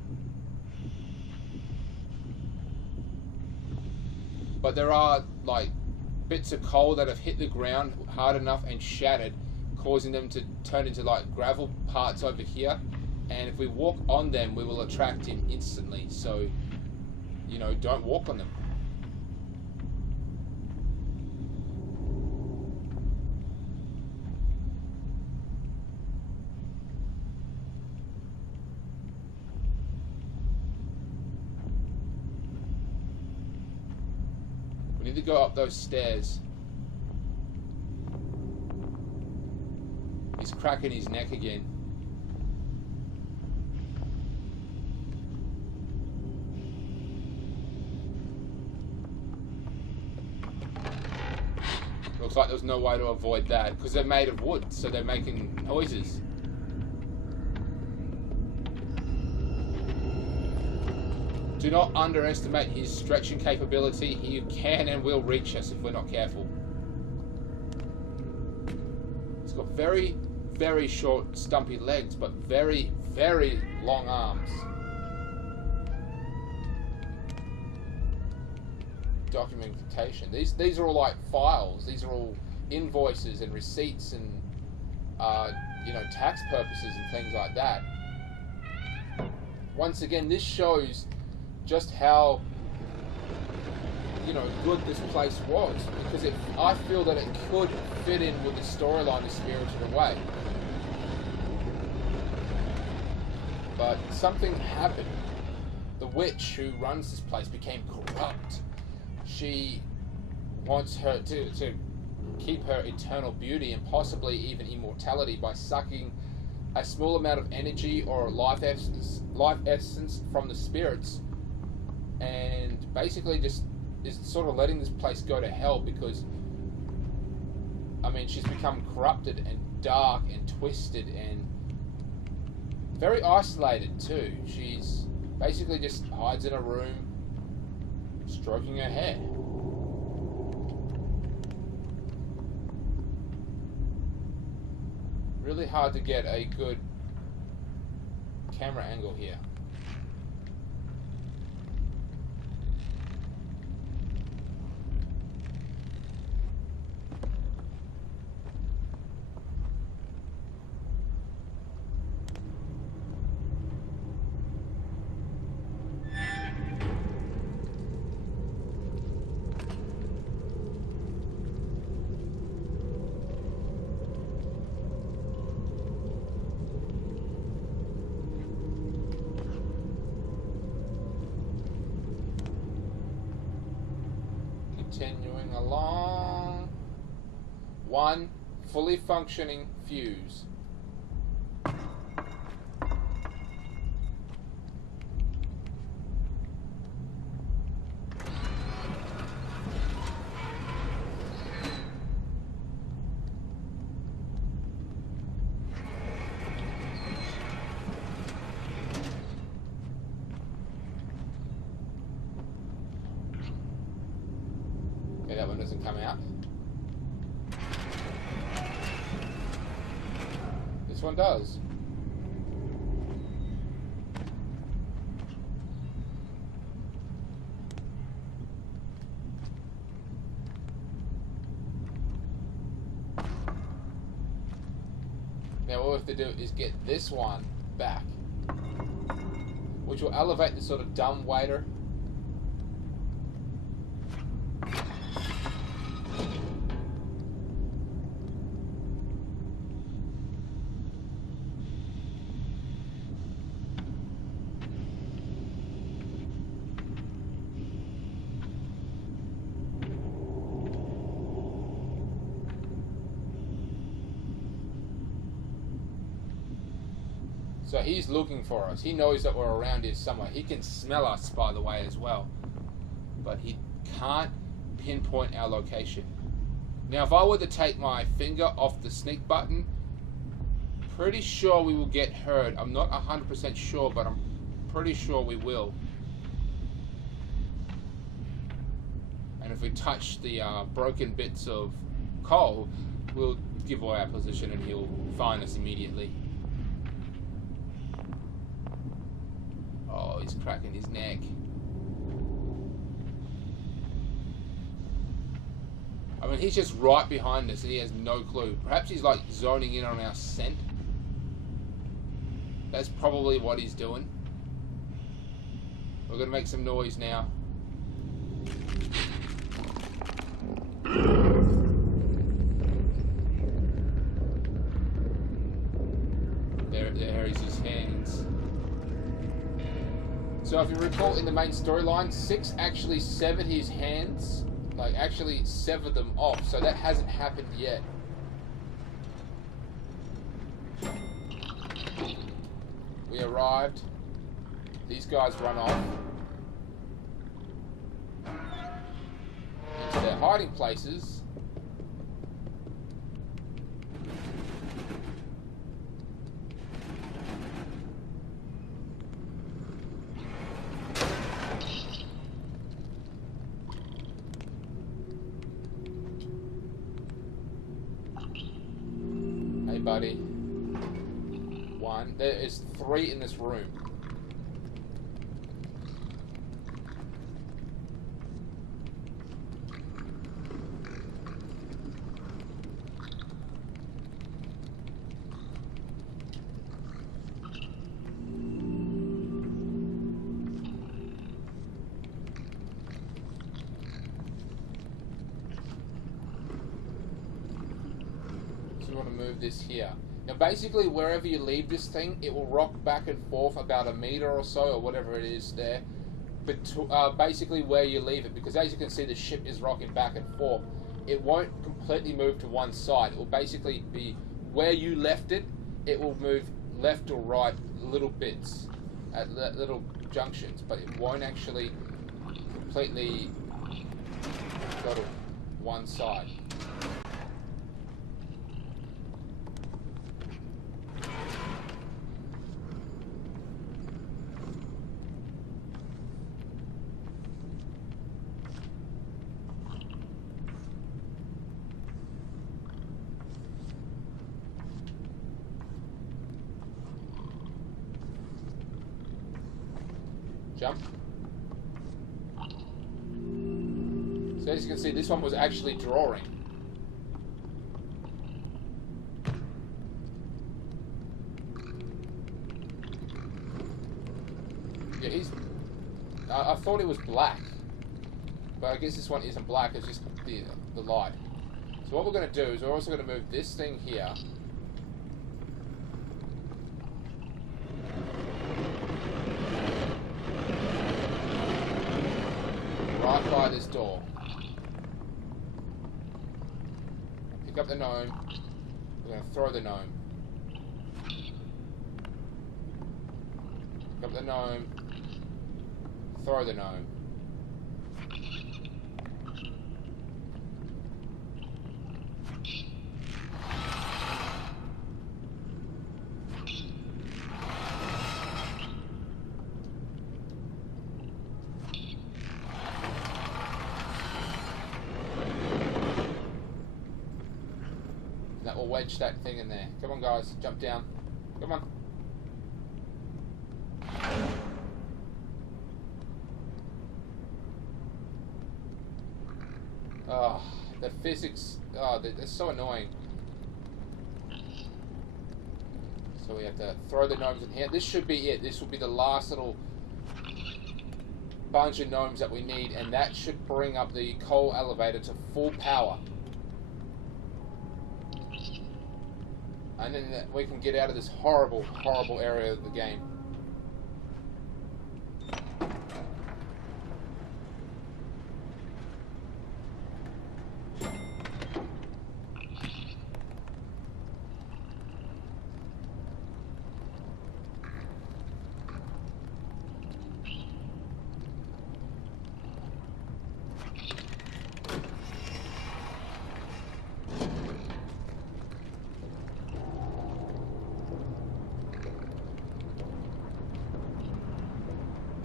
But there are like bits of coal that have hit the ground hard enough and shattered, causing them to turn into like gravel parts over here, and if we walk on them we will attract him instantly, so you know, don't walk on them. We need to go up those stairs. He's cracking his neck again. Looks like there's no way to avoid that, because they're made of wood, so they're making noises. Do not underestimate his stretching capability. He can and will reach us if we're not careful. He's got very, very short, stumpy legs, but very, very long arms. Documentation. These are all like files. These are all invoices and receipts and you know, tax purposes and things like that. Once again, this shows just how, you know, good this place was, because I feel that it could fit in with the storyline of Spirited Away. But something happened. The witch who runs this place became corrupt. She wants her to keep her eternal beauty and possibly even immortality by sucking a small amount of energy or life essence from the spirits, and basically just is sort of letting this place go to hell, because I mean, she's become corrupted and dark and twisted and very isolated too. She's basically just hides in a room stroking her hair. Really hard to get a good camera angle here. Continuing along. One fully functioning fuse. Okay, that one doesn't come out. This one does. Now all we have to do is get this one back, which will elevate the sort of dumb waiter. So he's looking for us. He knows that we're around here somewhere. He can smell us, by the way, as well. But he can't pinpoint our location. Now, if I were to take my finger off the sneak button, pretty sure we will get heard. I'm not 100% sure, but I'm pretty sure we will. And if we touch the broken bits of coal, we'll give away our position and he'll find us immediately. Oh, he's cracking his neck. I mean, he's just right behind us and he has no clue. Perhaps he's like zoning in on our scent. That's probably what he's doing. We're going to make some noise now. There is his hands. So if you recall in the main storyline, Six actually severed his hands, like actually severed them off, so that hasn't happened yet. We arrived. These guys run off into their hiding places. Buddy. One. There is 3 in this room. we want to move this here. Now basically wherever you leave this thing, it will rock back and forth about a meter or so, or whatever it is there. But basically where you leave it, because as you can see the ship is rocking back and forth. It won't completely move to one side. It will basically be where you left it. It will move left or right little bits at little junctions, but it won't actually completely go to one side. Jump. So as you can see, this one was actually drawing. Yeah, I thought it was black, but I guess this one isn't black. It's just the light. So what we're going to do is we're also going to move this thing here. Right by this door. Pick up the gnome. We're going to throw the gnome. Pick up the gnome. Throw the gnome. That will wedge that thing in there. Come on, guys. Jump down. Come on. Oh, the physics. Oh, they're so annoying. So we have to throw the gnomes in here. This should be it. This will be the last little bunch of gnomes that we need, and that should bring up the coal elevator to full power. And then we can get out of this horrible, horrible area of the game.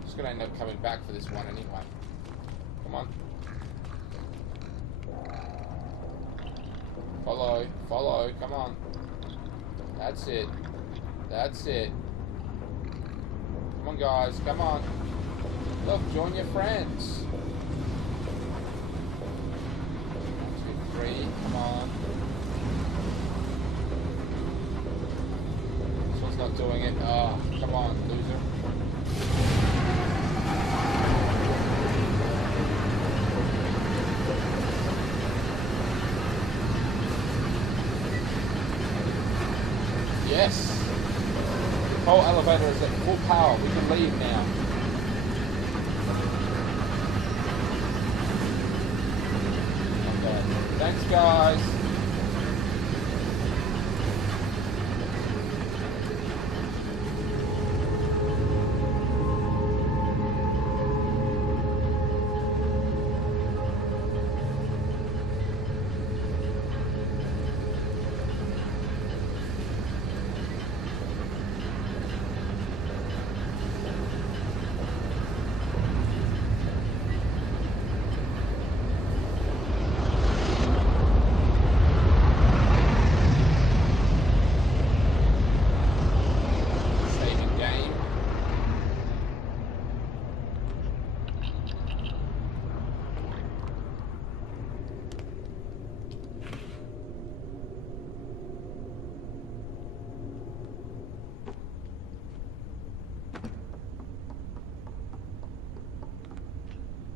Just gonna end up coming back for this one anyway. Come on. Follow, follow, come on. That's it. That's it. Come on, guys, come on. Look, join your friends. 1, 2, 3, come on. This one's not doing it. Oh, come on, loser. Yes! The whole elevator is at full power. We can leave now. Okay. Thanks, guys.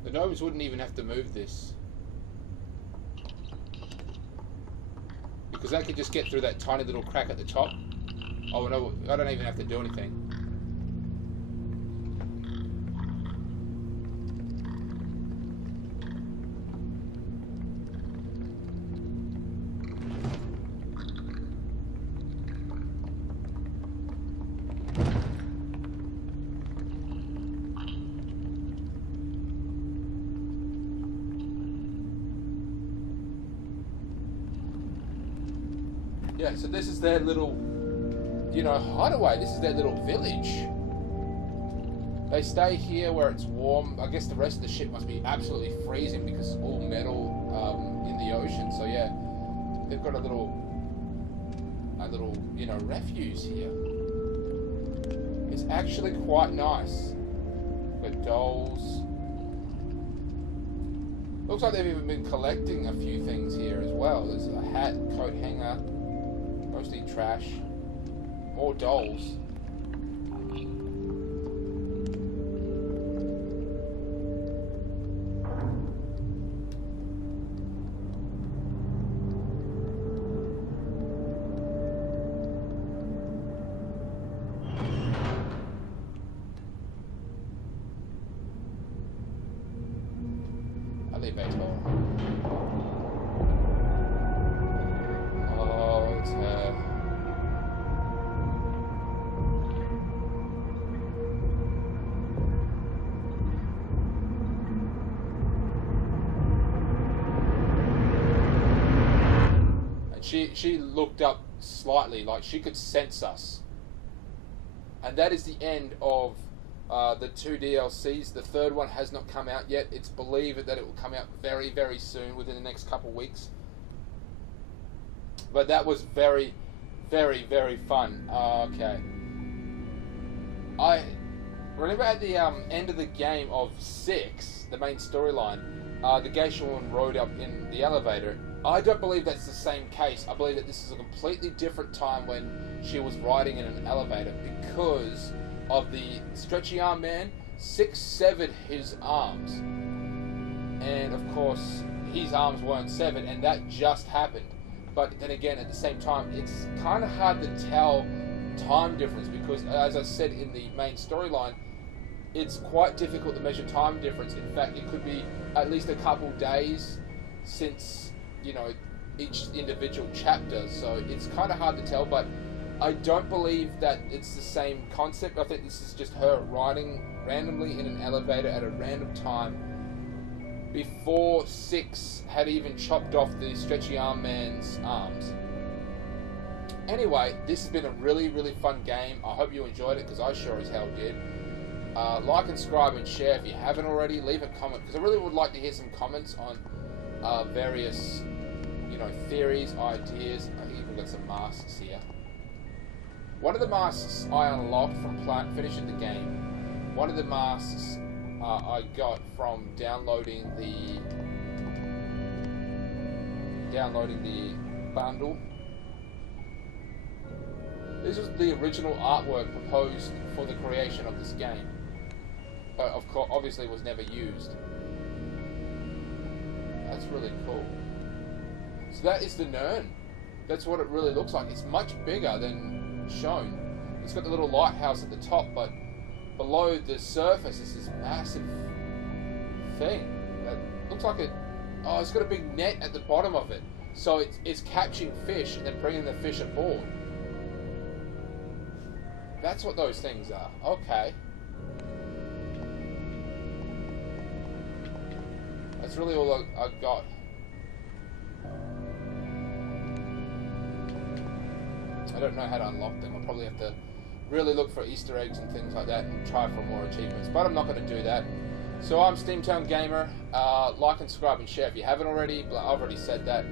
The gnomes wouldn't even have to move this, because that could just get through that tiny little crack at the top. Oh no, I don't even have to do anything. Yeah, so this is their little, hideaway. This is their little village. They stay here where it's warm. I guess the rest of the ship must be absolutely freezing because it's all metal in the ocean. So yeah, they've got a little, refuse here. It's actually quite nice. Got dolls. Looks like they've even been collecting a few things here as well. There's a hat, coat hanger. Mostly trash. More dolls. Elevator. Oh, it's her. She looked up slightly, like she could sense us. And that is the end of the 2 DLCs. The third one has not come out yet. It's believed that it will come out very, very soon, within the next couple of weeks. But that was very, very, very fun. Okay. I remember at the end of the game of 6, the main storyline, the geisha woman rode up in the elevator. I don't believe that's the same case. I believe that this is a completely different time when she was riding in an elevator because of the stretchy arm man. 6 severed his arms. And of course, his arms weren't severed, and that just happened. But then again, at the same time, it's kind of hard to tell time difference because, as I said in the main storyline, it's quite difficult to measure time difference. In fact, it could be at least a couple days since, each individual chapter, so it's kind of hard to tell, but I don't believe that it's the same concept. I think this is just her riding randomly in an elevator at a random time before 6 had even chopped off the stretchy arm man's arms. Anyway, this has been a really, really fun game. I hope you enjoyed it because I sure as hell did. Like and subscribe and share if you haven't already. Leave a comment because I really would like to hear some comments on various, theories, ideas. I think we've got some masks here. One of the masks I unlocked from finishing the game. One of the masks I got from downloading the bundle. This was the original artwork proposed for the creation of this game, but of course, obviously, was never used. That's really cool. So that is the Nirn. That's what it really looks like. It's much bigger than shown. It's got the little lighthouse at the top, but below the surface is this massive thing that looks like it. Oh, it's got a big net at the bottom of it, so it's catching fish and then bringing the fish aboard. That's what those things are. Okay. That's really all I got. I don't know how to unlock them. I'll probably have to really look for Easter eggs and things like that and try for more achievements. But I'm not going to do that. So I'm Steamtown Gamer. Like and subscribe and share if you haven't already. But I've already said that.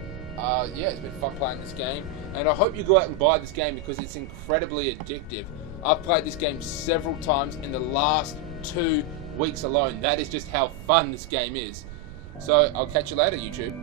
Yeah, it's been fun playing this game. And I hope you go out and buy this game because it's incredibly addictive. I've played this game several times in the last 2 weeks alone. That is just how fun this game is. So I'll catch you later, YouTube.